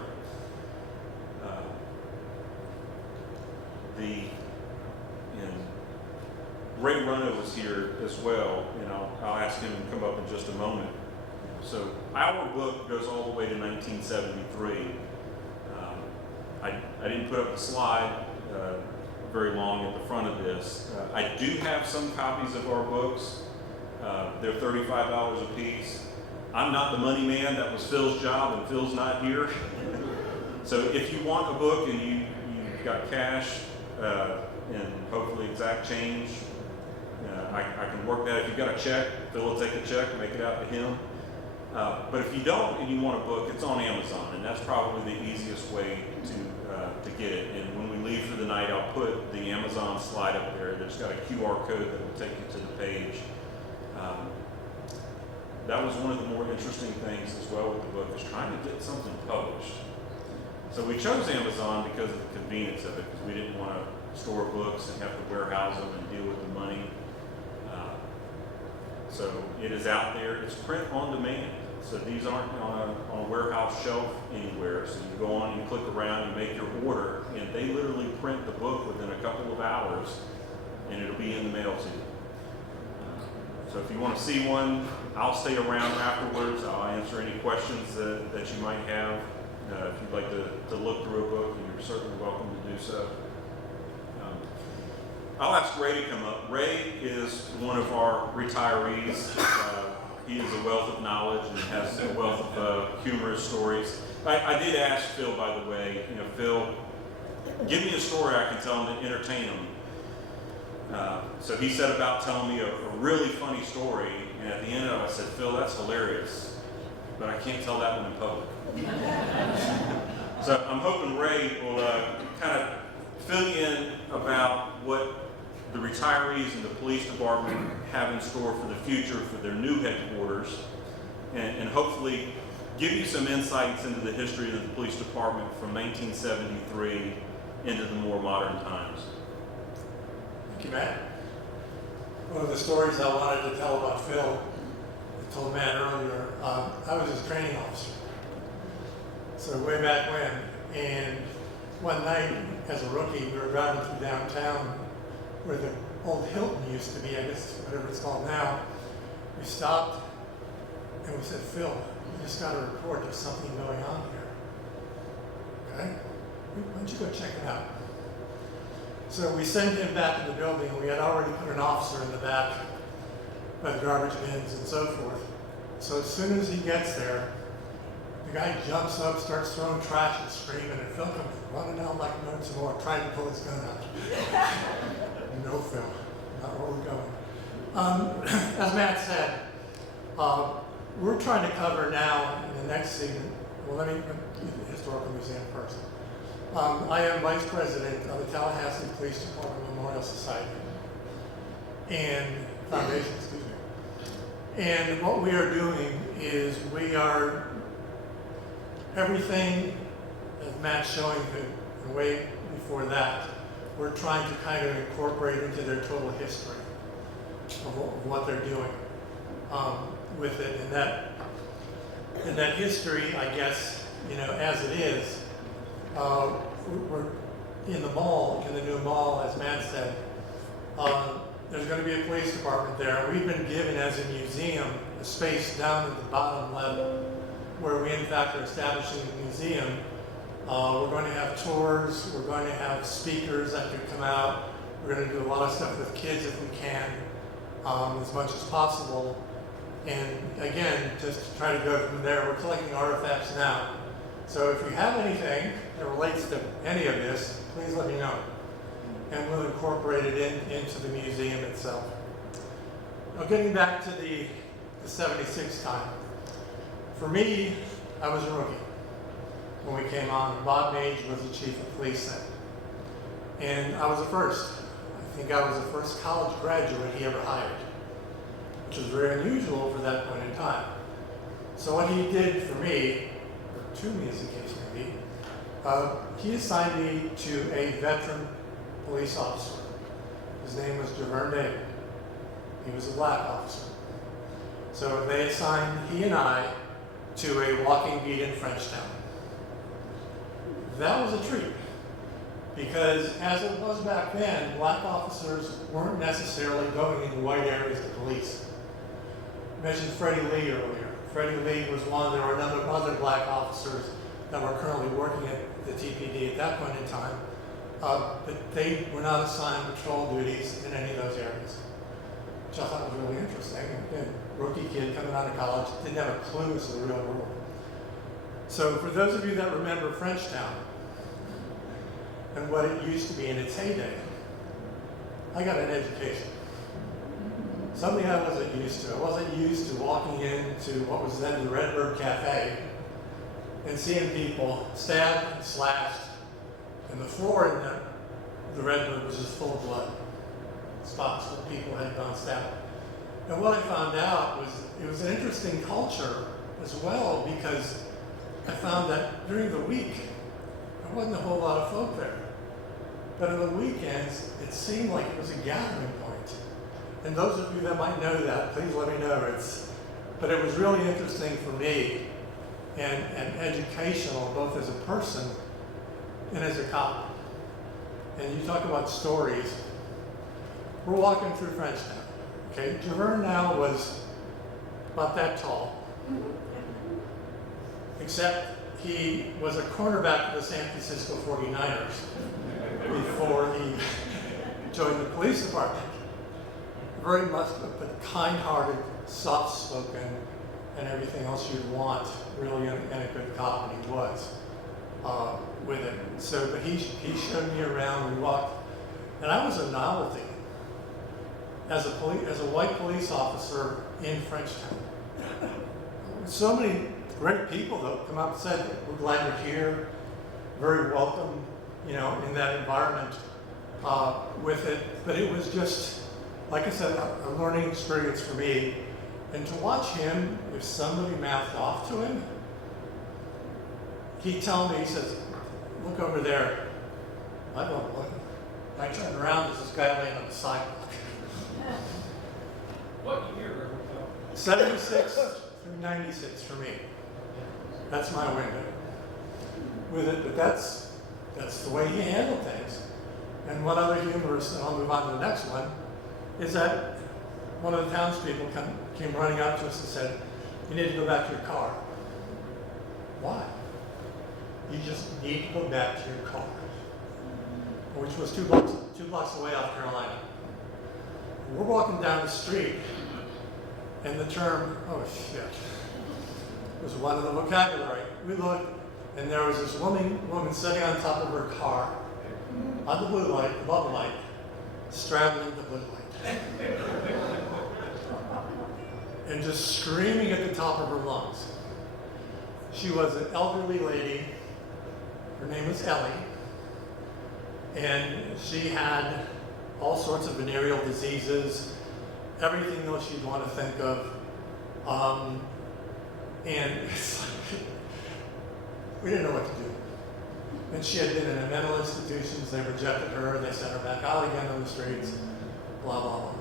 Ray Runo was here as well, and I'll ask him to come up in just a moment. So our book goes all the way to 1973. I didn't put up the slide very long at the front of this. I do have some copies of our books. They're $35 a piece. I'm not the money man. That was Phil's job, and Phil's not here. So if you want a book and you've got cash and hopefully exact change, I can work that. If you've got a check, Phil will take a check and make it out to him. But if you don't and you want a book, it's on Amazon, and that's probably the easiest way to get it. And when we leave for the night, I'll put the Amazon slide up there. There's got a QR code that will take you to the page. That was one of the more interesting things as well with the book, is trying to get something published. So we chose Amazon because of the convenience of it, because we didn't want to store books and have to warehouse them and deal with the money. So it is out there. It's print on demand. So these aren't on a warehouse shelf anywhere. So you go on, you click around, you make your order, and they literally print the book within a couple of hours, and it'll be in the mail to you. So if you want to see one, I'll stay around afterwards. I'll answer any questions that you might have. If you'd like to look through a book, you're certainly welcome to do so. I'll ask Ray to come up. Ray is one of our retirees. He is a wealth of knowledge and has a wealth of humorous stories. I did ask Phil, by the way, Phil, give me a story I can tell him to entertain him. So he set about telling me a really funny story, and at the end of it I said, Phil, that's hilarious, but I can't tell that one in public. So I'm hoping Ray will kind of fill you in about what the retirees and the police department have in store for the future for their new headquarters, and hopefully give you some insights into the history of the police department from 1973 into the more modern times. Thank you, Matt. One of the stories I wanted to tell about Phil, I told Matt earlier, I was his training officer. So way back when, and one night as a rookie, we were driving through downtown where the old Hilton used to be, I guess, whatever it's called now. We stopped and we said, Phil, you just got to record, there's something going on here. Okay? Why don't you go check it out? So we sent him back to the building. We had already put an officer in the back by the garbage bins and so forth. So as soon as he gets there, the guy jumps up, starts throwing trash and screaming, and Phil comes running out like nuts and more, trying to pull his gun out. No, Phil, not where we're going. As Matt said, we're trying to cover now in the next season. Well, let me do the Historical Museum first. I am Vice President of the Tallahassee Police Department Memorial Society and Foundation, excuse me. And what we are doing is we are everything that Matt's showing the way before that, we're trying to kind of incorporate into their total history of what they're doing with it. And that history, I guess, as it is. We're in the mall, in the new mall, as Matt said. There's going to be a police department there. We've been given, as a museum, a space down at the bottom level where we, in fact, are establishing a museum. We're going to have tours. We're going to have speakers that could come out. We're going to do a lot of stuff with kids if we can, as much as possible. And again, just to try to go from there, we're collecting artifacts now. So if you have anything that relates to any of this, please let me know. And we'll incorporate it into the museum itself. Now getting back to the 76 time. For me, I was a rookie when we came on. Bob Mage was the chief of police then. And I was the first. I think I was the first college graduate he ever hired, which was very unusual for that point in time. So what he did for me, or to me as the case may be, he assigned me to a veteran police officer. His name was Javern David. He was a black officer. So they assigned he and I to a walking beat in Frenchtown. That was a treat, because as it was back then, black officers weren't necessarily going into white areas to police. I mentioned Freddie Lee earlier. Freddie Lee was one. There were a number of other black officers that were currently working at the TPD at that point in time, but they were not assigned patrol duties in any of those areas, which I thought was really interesting. Again, rookie kid coming out of college, didn't have a clue as to the real world. So for those of you that remember Frenchtown and what it used to be in its heyday, I got an education. Something I wasn't used to. I wasn't used to walking into what was then the Redbird Cafe and seeing people stabbed and slashed, and the floor in the Redbird was just full of blood. Spots where people had gone stabbed. And what I found out was it was an interesting culture as well, because I found that during the week, there wasn't a whole lot of folk there. But on the weekends, it seemed like it was a gathering point. And those of you that might know that, please let me know. But it was really interesting for me and educational, both as a person and as a cop. And you talk about stories. We're walking through Frenchtown. Okay, Javern now was about that tall, except he was a cornerback for the San Francisco 49ers before he joined the police department. Very much, but kind-hearted, soft-spoken, and everything else you'd want really in a good cop, and he was with it. So, but he showed me around. We walked, and I was a novelty as a white police officer in Frenchtown. So many great people though come up and said, "We're glad you're here, very welcome," in that environment with it. But it was just, like I said, a learning experience for me. And to watch him, if somebody mouthed off to him, he'd tell me, he says, "Look over there." I don't look. I turned around, there's this guy laying on the sidewalk. What year? 76 through 96 for me. That's my window with it, but that's the way he handled things. And one other humorous, and I'll move on to the next one, is that one of the townspeople came running up to us and said, "You need to go back to your car." Why? "You just need to go back to your car," which was two blocks away off Carolina. We're walking down the street, and the term, "oh shit," was one of the vocabulary. We looked, and there was this woman sitting on top of her car, on the blue light, above the light, straddling the blue light. And just screaming at the top of her lungs. She was an elderly lady. Her name was Ellie. And she had all sorts of venereal diseases, everything else you'd want to think of. And it's like, we didn't know what to do. And she had been in a mental institutions. They rejected her. They sent her back out again on the streets. Blah blah blah.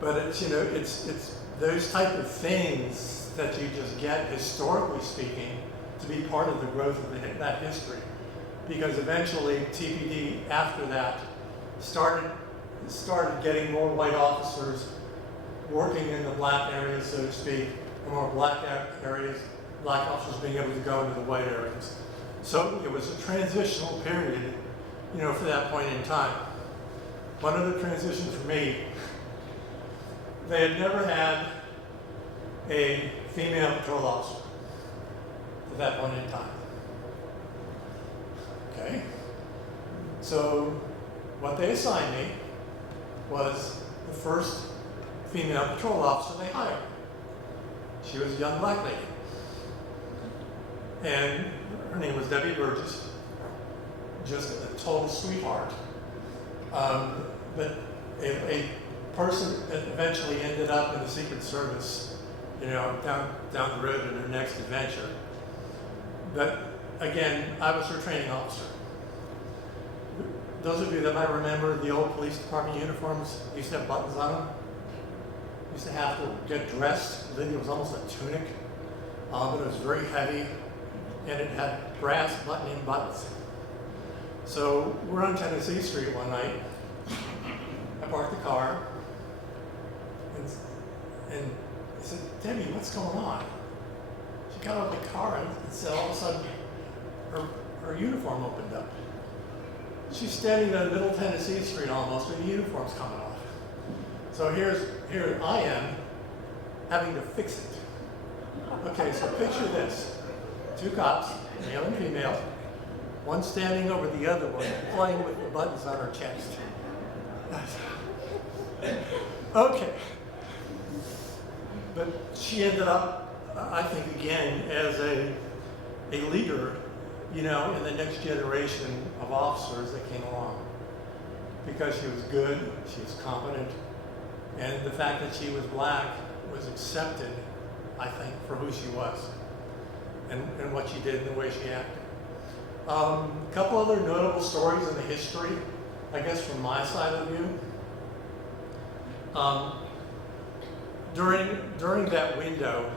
But it's those type of things that you just get, historically speaking, to be part of the growth of that history. Because eventually TPD after that started getting more white officers working in the black areas, so to speak, and more black areas, black officers being able to go into the white areas. So it was a transitional period, you know, for that point in time. One other transition for me, they had never had a female patrol officer at that point in time. Okay? So what they assigned me was the first female patrol officer they hired. She was a young black lady. And her name was Debbie Burgess, just a total sweetheart. But a person that eventually ended up in the Secret Service, you know, down the road in her next adventure. But again, I was her training officer. Those of you that might remember the old police department uniforms used to have buttons on them. Used to have to get dressed. It was almost a tunic, but it was very heavy, and it had brass button-in buttons. So we're on Tennessee Street one night. I parked the car, and I said, "Debbie, what's going on?" She got out of the car, and said all of a sudden, her uniform opened up. She's standing on Middle Tennessee Street almost, and the uniform's coming off. So here I am, having to fix it. Okay, so picture this. 2 cops, male and female, one standing over the other one, playing with the buttons on her chest. Okay. But she ended up, I think, again, as a leader, you know, in the next generation of officers that came along. Because she was good, she was competent, and the fact that she was black was accepted, I think, for who she was and what she did and the way she acted. A couple other notable stories in the history, I guess, from my side of the view. During that window,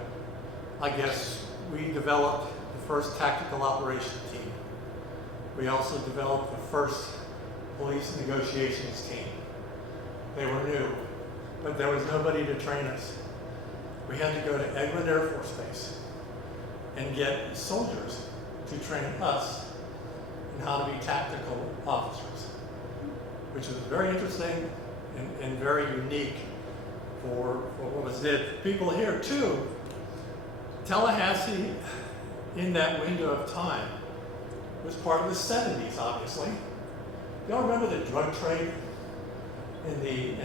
I guess, we developed the first tactical operations team. We also developed the first police negotiations team. They were new, but there was nobody to train us. We had to go to Eglin Air Force Base and get soldiers to train us in how to be tactical officers, which was very interesting and very unique for what was did. People here too, Tallahassee in that window of time was part of the 70s, obviously. Y'all remember the drug trade in the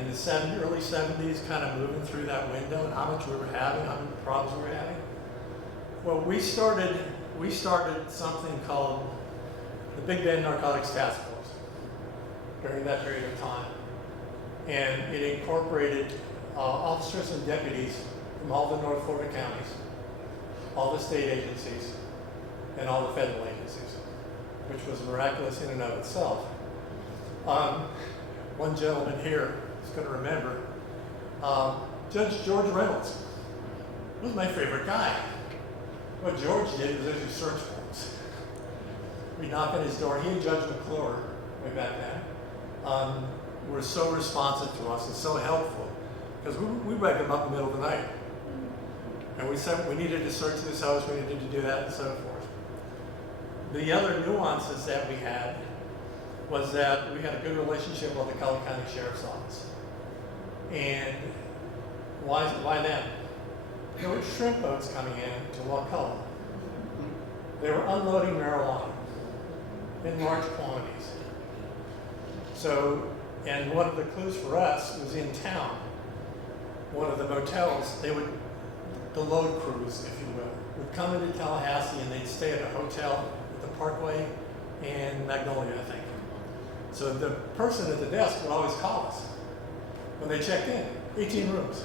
early 70s, kind of moving through that window, and how much we were having, how many problems we were having? Well, we started something called the Big Bend Narcotics Task Force during that period of time. And it incorporated officers and deputies from all the North Florida counties, all the state agencies, and all the federal agencies, which was miraculous in and of itself. One gentleman here is going to remember, Judge George Reynolds was my favorite guy. What George did was issue search warrants. We'd knock on his door. He and Judge McClure, way back then, were so responsive to us and so helpful, because we wake them up in the middle of the night. And we said we needed to search this house, we needed to do that, and so forth. The other nuances that we had was that we had a good relationship with the Cullen County Sheriff's Office. And why them? There were shrimp boats coming in to Wakulla. They were unloading marijuana in large quantities. So, and one of the clues for us was in town. One of the motels, the load crews, if you will, would come into Tallahassee and they'd stay at a hotel at the Parkway and Magnolia, I think. So the person at the desk would always call us when they checked in, 18 rooms.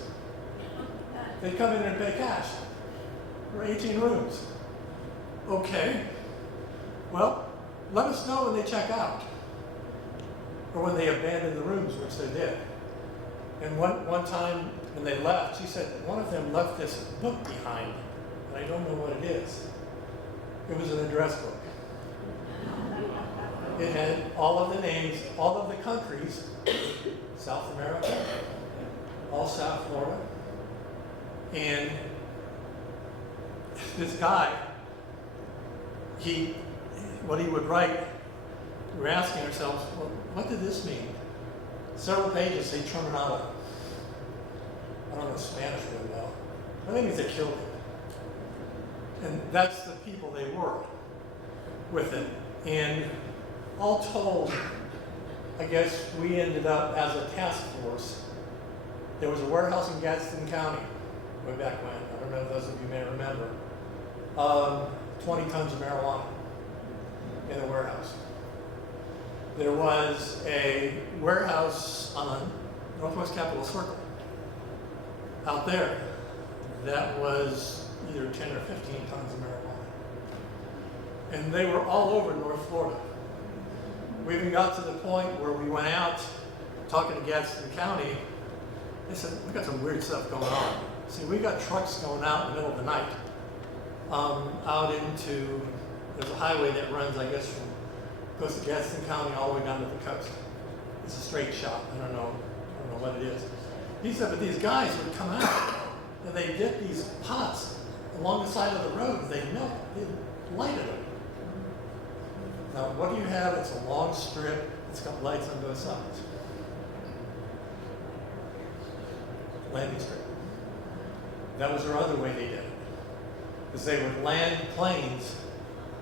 They'd come in and pay cash for 18 rooms. Okay, well, let us know when they check out or when they abandon the rooms, which they did. And one time when they left, she said, one of them left this book behind, and I don't know what it is. It was an address book. It had all of the names, all of the countries, South America, all South Florida. And this guy, what he would write, we're asking ourselves, well, what did this mean? Several pages say terminado. I don't know Spanish really well. I think it means they killed him. And that's the people they were with it. And all told, I guess we ended up as a task force. There was a warehouse in Gadsden County way back when. I don't know if those of you may remember. 20 tons of marijuana in the warehouse. There was a warehouse on Northwest Capitol Circle out there that was either 10 or 15 tons of marijuana. And they were all over North Florida. We even got to the point where we went out talking to Gadsden County. They said, we got some weird stuff going on. See, we got trucks going out in the middle of the night out into, there's a highway that runs, I guess, from goes to Gadsden County all the way down to the coast. It's a straight shot. I don't know what it is. He said, but these guys would come out and they'd get these pots along the side of the road. They'd lighted them. Now, what do you have? It's a long strip. It's got lights on both sides. Landing strip. That was their other way they did it. Because they would land planes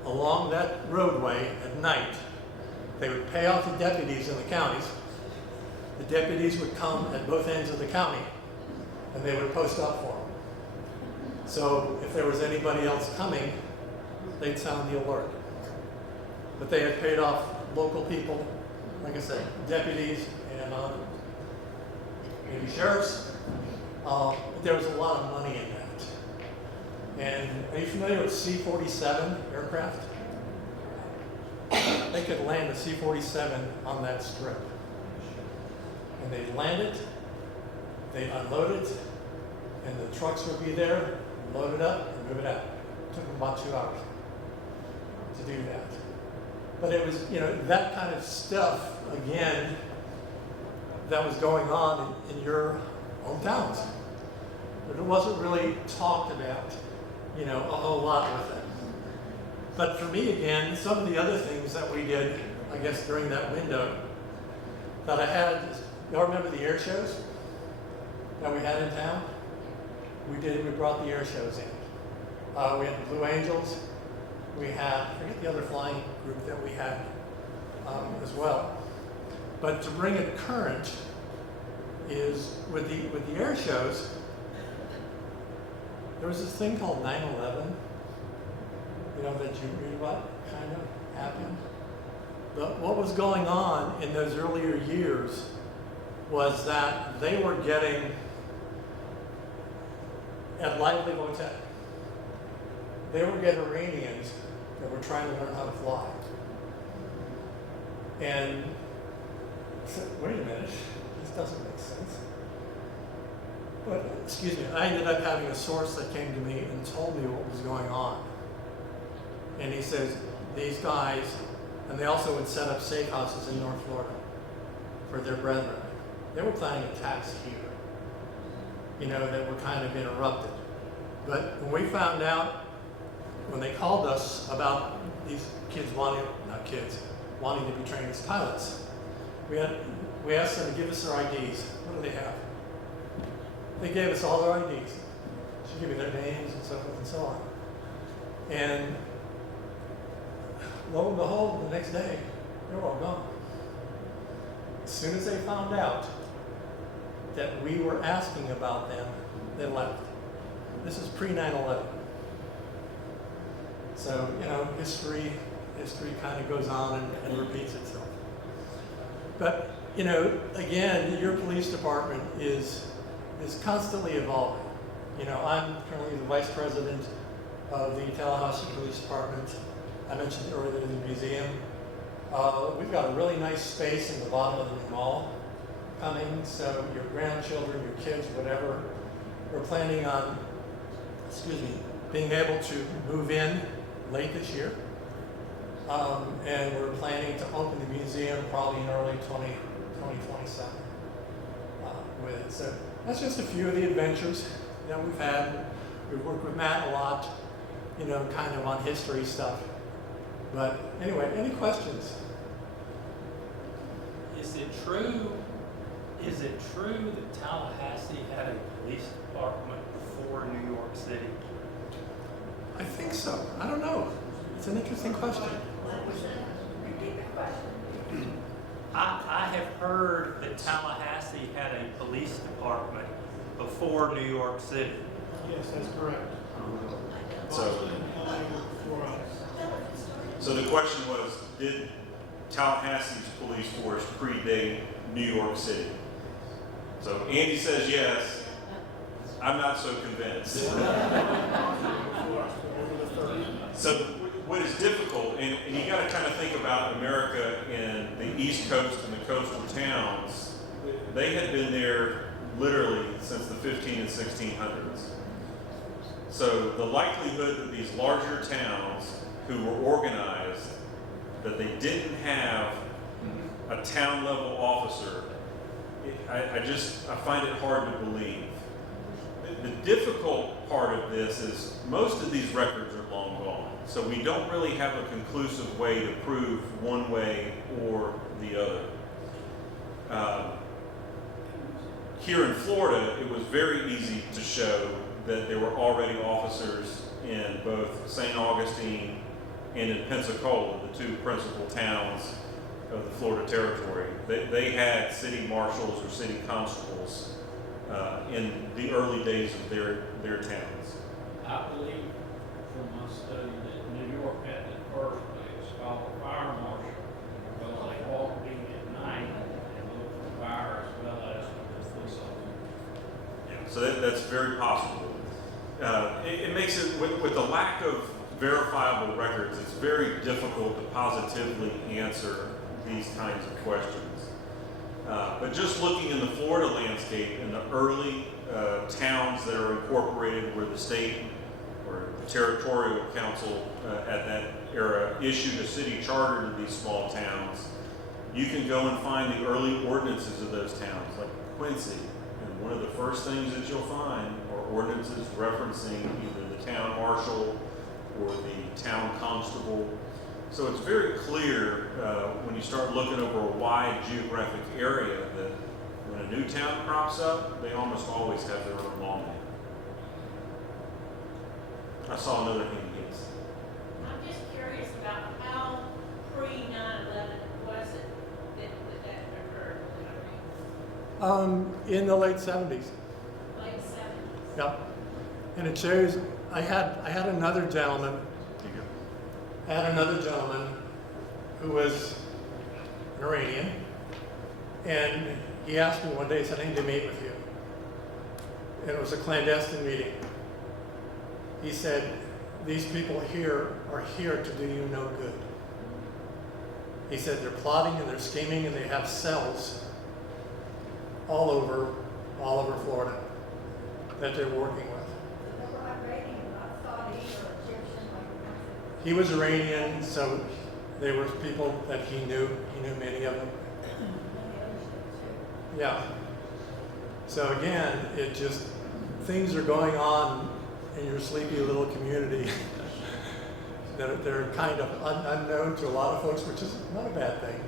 along that roadway at night. They would pay off the deputies in the counties. The deputies would come at both ends of the county, and they would post up for them. So if there was anybody else coming, they'd sound the alert. But they had paid off local people, like I said, deputies and maybe sheriffs. But there was a lot of money in that. And are you familiar with C-47 aircraft? They could land a C-47 on that strip. And they'd land it, they'd unload it, and the trucks would be there, load it up, and move it out. It took them about 2 hours to do that. But it was, that kind of stuff, again, that was going on in your hometowns. But it wasn't really talked about, a whole lot with it. But for me, again, some of the other things that we did, I guess, during that window that I had, y'all remember the air shows that we had in town? We brought the air shows in. We had the Blue Angels. We had, I forget the other flying group that we had as well. But to bring it current is with the air shows, there was this thing called 9/11, that you read about kind of happened. But what was going on in those earlier years was that they were getting, at Lively Hotel, they were getting Iranians that were trying to learn how to fly. And I said, wait a minute, this doesn't make sense. But, excuse me, I ended up having a source that came to me and told me what was going on. And he says, these guys, and they also would set up safe houses in North Florida for their brethren. They were planning attacks here, that were kind of interrupted. But when we found out, when they called us about these kids wanting to be trained as pilots, we asked them to give us their IDs. What do they have? They gave us all their IDs. She gave me their names and so forth and so on. And lo and behold, the next day, they were all gone. As soon as they found out that we were asking about them, they left. This is pre-9/11. So, history kind of goes on and repeats itself. But, again, your police department is constantly evolving. I'm currently the vice president of the Tallahassee Police Department. I mentioned earlier the museum. We've got a really nice space in the bottom of the mall coming, so your grandchildren, your kids, whatever, we're planning on, being able to move in late this year. And we're planning to open the museum probably in early 2027 with it. So that's just a few of the adventures that we've had. We've worked with Matt a lot, you know, kind of on history stuff. But anyway, any questions? Is it true that Tallahassee had a police department before New York City? I think so. I don't know. It's an interesting question. I have heard that Tallahassee had a police department before New York City. Yes, that's correct. So the question was, did Tallahassee's police force predate New York City? So Andy says yes. I'm not so convinced. So what is difficult, and you got to kind of think about America and the East Coast and the coastal towns, they had been there literally since the 15 and 1600s. So the likelihood that these larger towns who were organized, that they didn't have a town level officer, I find it hard to believe. The difficult part of this is most of these records are long gone. So we don't really have a conclusive way to prove one way or the other. Here in Florida, it was very easy to show that there were already officers in both St. Augustine and in Pensacola, the two principal towns of the Florida Territory. They had city marshals or city constables in the early days of their towns. I believe from my study that New York had the first place called the fire marshal, because they walked in at night and looked for fire as well as the police officer. Yeah, so that's very possible. It makes it, with the lack of verifiable records, it's very difficult to positively answer these kinds of questions. But just looking in the Florida landscape, in the early towns that are incorporated where the state or the territorial council at that era issued a city charter to these small towns, you can go and find the early ordinances of those towns, like Quincy. And one of the first things that you'll find are ordinances referencing either the town marshal or the town constable. So it's very clear when you start looking over a wide geographic area that when a new town crops up, they almost always have their own lawman. I saw another hand, yes. I'm just curious about how pre-9/11 was it that occurred? In the late 70s. Late 70s? Yep. And it shows, I had another gentleman who was an Iranian, and he asked me one day, he said, I need to meet with you. And it was a clandestine meeting. He said, these people here are here to do you no good. He said, they're plotting and they're scheming and they have cells all over Florida that they're working with. He was Iranian, so there were people that he knew many of them. Yeah. So again, it just, things are going on in your sleepy little community that they're kind of unknown to a lot of folks, which is not a bad thing.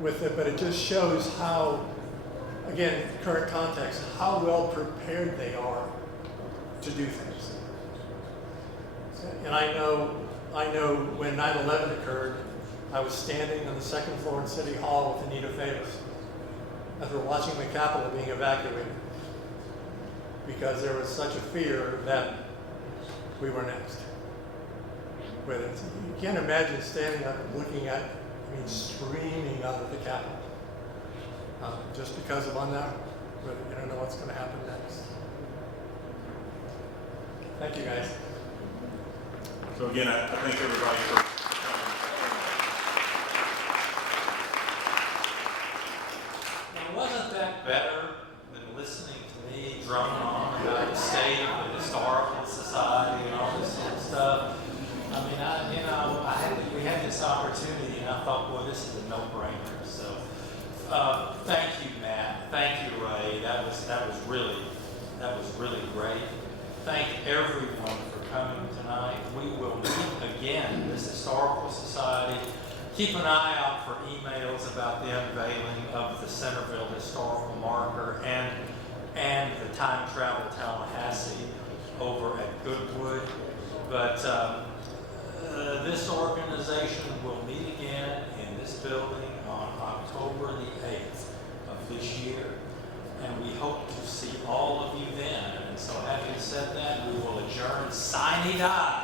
With it, but it just shows how, again, current context, how well prepared they are to do things. And I know when 9/11 occurred, I was standing on the second floor in City Hall with Anita Favors as we're watching the Capitol being evacuated, because there was such a fear that we were next. With it, you can't imagine standing up and looking at, streaming out of the Capitol, just because of unknown. But you don't know what's going to happen next. Thank you, guys. So again, I thank everybody for coming. Now, wasn't that better than listening to me drone on about the state of the Historical Society and all this sort of stuff? we had this opportunity, and I thought, boy, this is a no-brainer. So, thank you, Matt. Thank you, Ray. That was really great. Thank everyone for coming tonight. We will meet again, this Historical Society. Keep an eye out for emails about the unveiling of the Centerville Historical Marker and the Time Travel Tallahassee over at Goodwood. But this organization will meet again in this building on October the 8th of this year. And we hope to see all of you then. And so having said that, we will adjourn sine die.